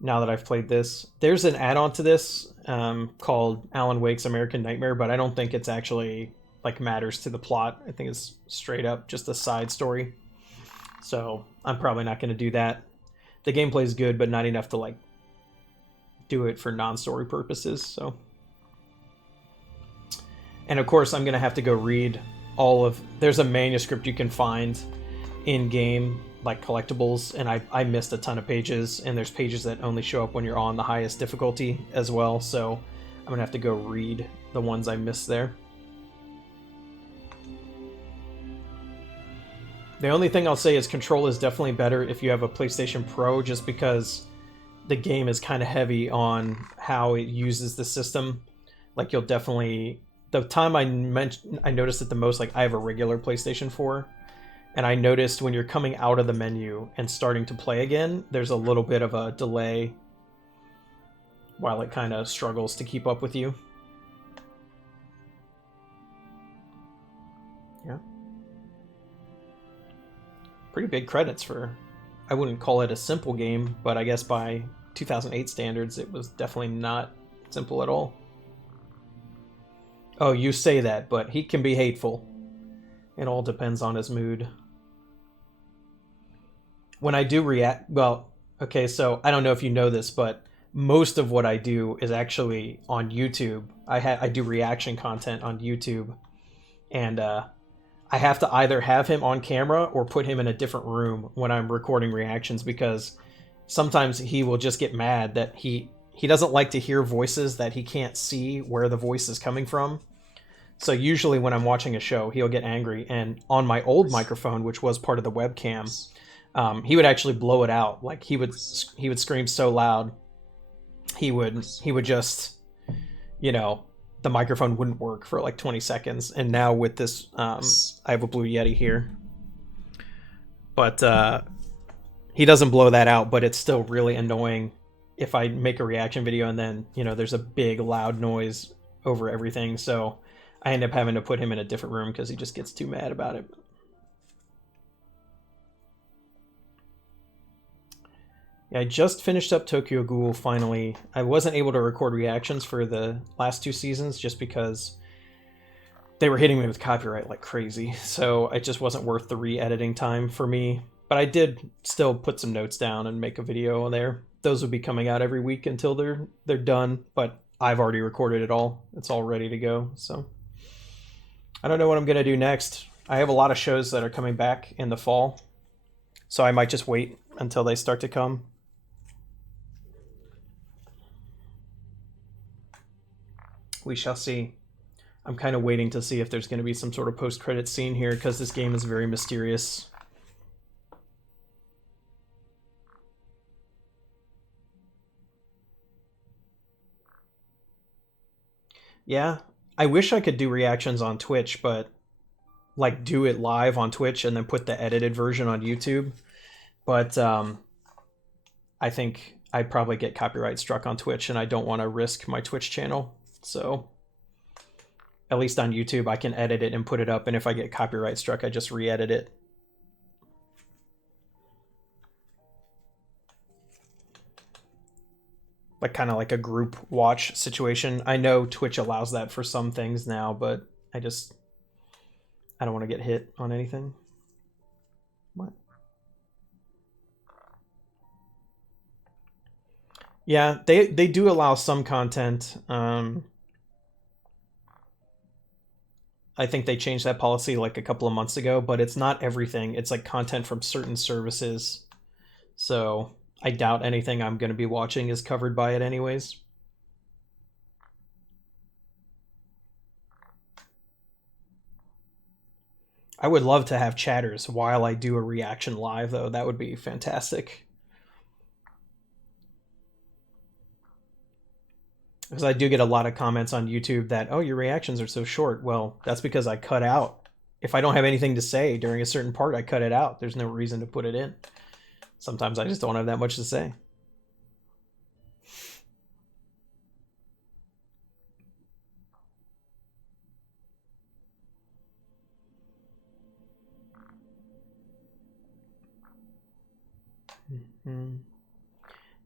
Now that I've played this, there's an add-on to this called Alan Wake's American Nightmare, but I don't think it's actually like matters to the plot. I think it's straight up just a side story. So I'm probably not going to do that. The gameplay is good, but not enough to like do it for non-story purposes. So, and of course, I'm going to have to go read all of. There's a manuscript you can find in game, like collectibles, and I missed a ton of pages, and there's pages that only show up when you're on the highest difficulty as well, so I'm gonna have to go read the ones I missed there. The only thing I'll say is Control is definitely better if you have a PlayStation Pro, just because the game is kind of heavy on how it uses the system. Like, you'll definitely... The time I noticed it the most, like, I have a regular PlayStation 4, and I noticed when you're coming out of the menu and starting to play again, there's a little bit of a delay while it kind of struggles to keep up with you. Yeah. Pretty big credits for... I wouldn't call it a simple game, but I guess by 2008 standards, it was definitely not simple at all. Oh, you say that, but he can be hateful. It all depends on his mood. When I do react... Well, okay, so I don't know if you know this, but most of what I do is actually on YouTube. I do reaction content on YouTube, and I have to either have him on camera or put him in a different room when I'm recording reactions, because sometimes he will just get mad that he doesn't like to hear voices that he can't see where the voice is coming from. So usually when I'm watching a show, he'll get angry, and on my old microphone, which was part of the webcam, he would actually blow it out. Like, he would scream so loud, he would just, you know, the microphone wouldn't work for like 20 seconds. And now with this, I have a Blue Yeti here, but he doesn't blow that out, but it's still really annoying if I make a reaction video and then, you know, there's a big loud noise over everything. So I end up having to put him in a different room because he just gets too mad about it. Yeah, I just finished up Tokyo Ghoul finally. I wasn't able to record reactions for the last 2 seasons just because they were hitting me with copyright like crazy. So it just wasn't worth the re-editing time for me. But I did still put some notes down and make a video there. Those will be coming out every week until they're done. But I've already recorded it all. It's all ready to go. So I don't know what I'm going to do next. I have a lot of shows that are coming back in the fall, so I might just wait until they start to come. We shall see. I'm kind of waiting to see if there's going to be some sort of post-credit scene here, because this game is very mysterious. Yeah, I wish I could do reactions on Twitch, but like do it live on Twitch and then put the edited version on YouTube. But I think I'd probably get copyright struck on Twitch, and I don't want to risk my Twitch channel. So at least on YouTube, I can edit it and put it up, and if I get copyright struck, I just re-edit it. Like kind of like a group watch situation. I know Twitch allows that for some things now, but I don't want to get hit on anything. What? Yeah, they do allow some content. I think they changed that policy like a couple of months ago, but it's not everything. It's like content from certain services. So I doubt anything I'm going to be watching is covered by it anyways. I would love to have chatters while I do a reaction live, though. That would be fantastic. Because I do get a lot of comments on YouTube that, oh, your reactions are so short. Well, that's because I cut out. If I don't have anything to say during a certain part, I cut it out. There's no reason to put it in. Sometimes I just don't have that much to say. Mm-hmm.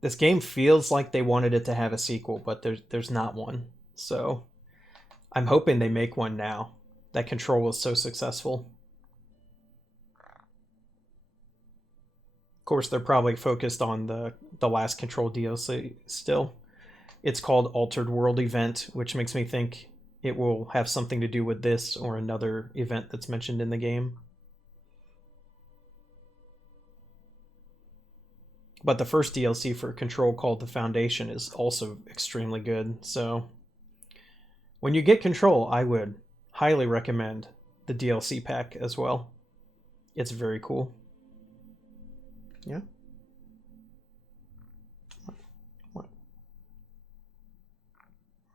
This game feels like they wanted it to have a sequel, but there's not one. So I'm hoping they make one now. That Control was so successful. Of course, they're probably focused on the last Control DLC still. It's called Altered World Event, which makes me think it will have something to do with this or another event that's mentioned in the game. But the first DLC for Control, called The Foundation, is also extremely good. So when you get Control, I would highly recommend the DLC pack as well. It's very cool. Yeah? What?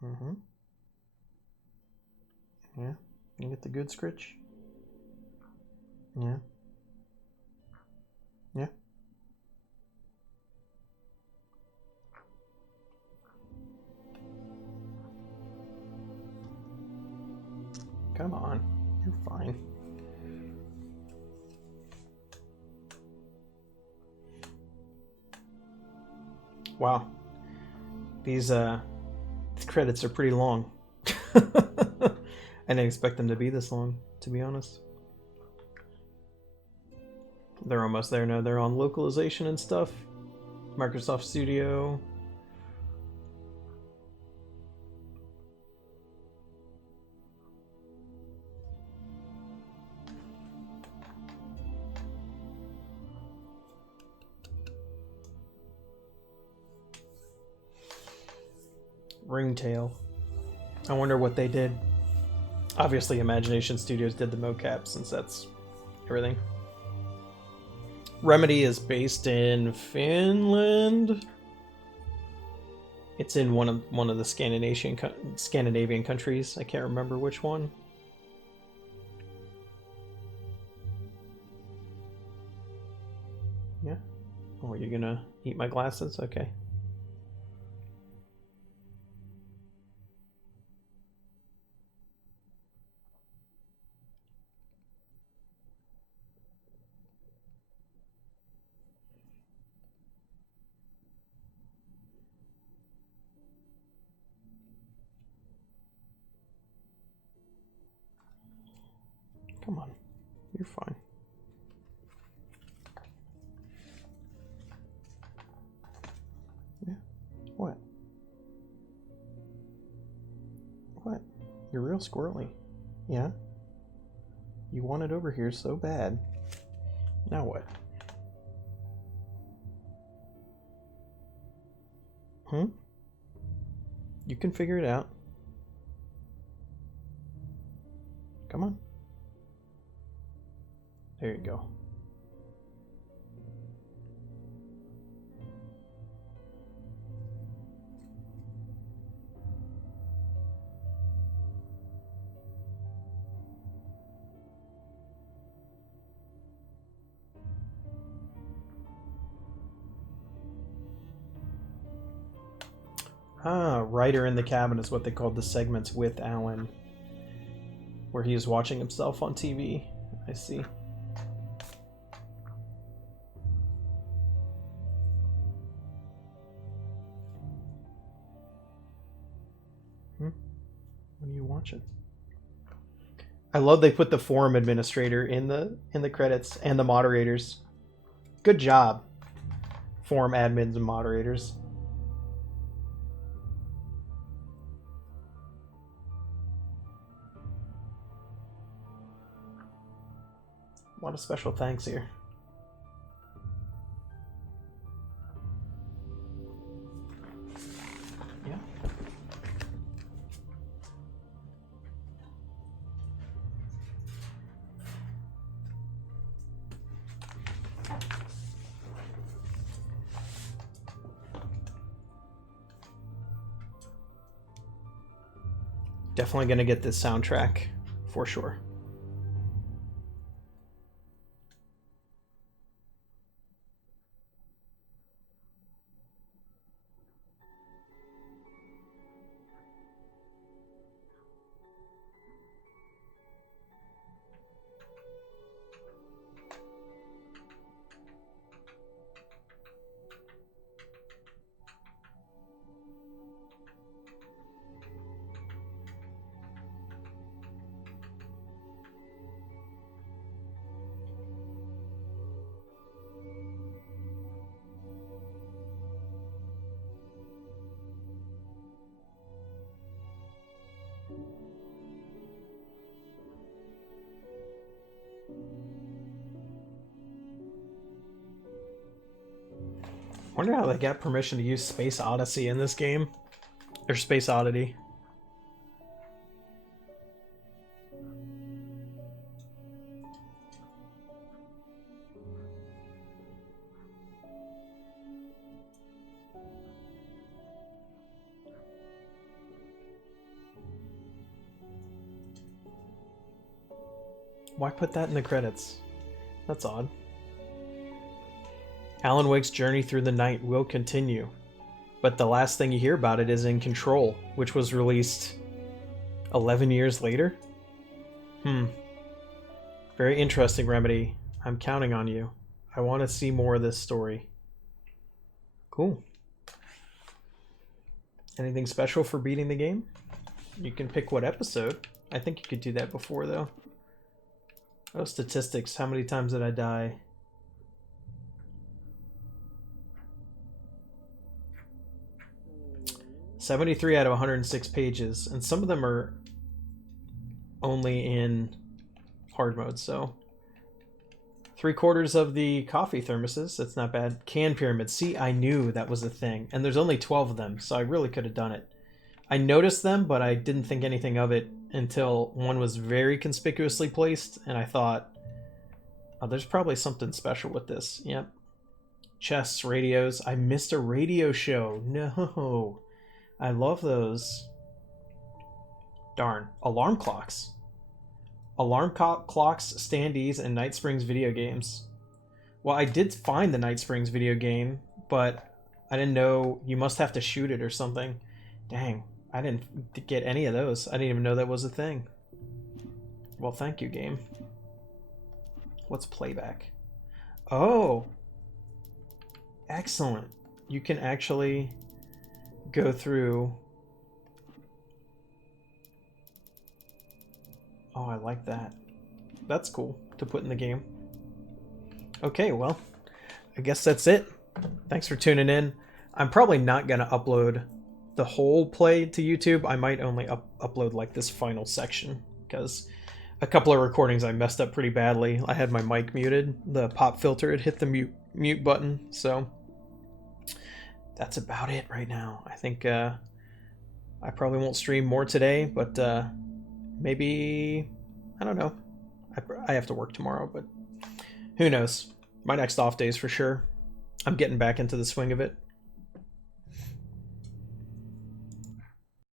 Mm-hmm. Yeah? You get the good scritch? Yeah? Yeah? Come on, you're fine. Wow, these credits are pretty long. I didn't expect them to be this long, to be honest. They're almost there now. They're on localization and stuff. Microsoft Studio. Ringtail. I wonder what they did. Obviously, Imagination Studios did the mocap, since that's everything. Remedy is based in Finland. It's in one of the Scandinavian countries. I can't remember which one. Yeah. Oh, you're gonna eat my glasses? Okay. Come on. You're fine. Yeah. What? You're real squirrely. Yeah? You want it over here so bad. Now what? You can figure it out. Come on. There you go. Ah, Writer in the Cabin is what they called the segments with Alan, where he was watching himself on TV. I see. What are you watching? I love they put the forum administrator in the credits and the moderators. Good job, forum admins and moderators. A lot of special thanks here. Yeah. Definitely gonna get this soundtrack for sure. Wonder how they got permission to use Space Odyssey in this game. Or Space Oddity. Why put that in the credits? That's odd. Alan Wake's journey through the night will continue, but the last thing you hear about it is in Control, which was released 11 years later? Very interesting, Remedy. I'm counting on you. I want to see more of this story. Cool. Anything special for beating the game? You can pick what episode. I think you could do that before, though. Oh, statistics. How many times did I die? $73 out of 106 pages, and some of them are only in hard mode, so 3/4 of the coffee thermoses. That's not bad. Can pyramids. See, I knew that was a thing, and there's only 12 of them, so I really could have done it. I noticed them, but I didn't think anything of it until one was very conspicuously placed, and I thought, oh, there's probably something special with this. Yep. Chests, radios. I missed a radio show. No. I love those. Darn. Alarm clocks. Alarm clocks, standees, and Night Springs video games. Well, I did find the Night Springs video game, but I didn't know you must have to shoot it or something. Dang, I didn't get any of those. I didn't even know that was a thing. Well, thank you, game. What's playback? Oh! Excellent. You can actually go through. Oh, I like that. That's cool to put in the game. Okay, well, I guess that's it. Thanks for tuning in. I'm probably not going to upload the whole play to YouTube, I might only upload like this final section, because a couple of recordings I messed up pretty badly. I had my mic muted, the pop filter had hit the mute button, so that's about it right now. I think I probably won't stream more today, but maybe, I don't know. I have to work tomorrow, but who knows? My next off days for sure. I'm getting back into the swing of it.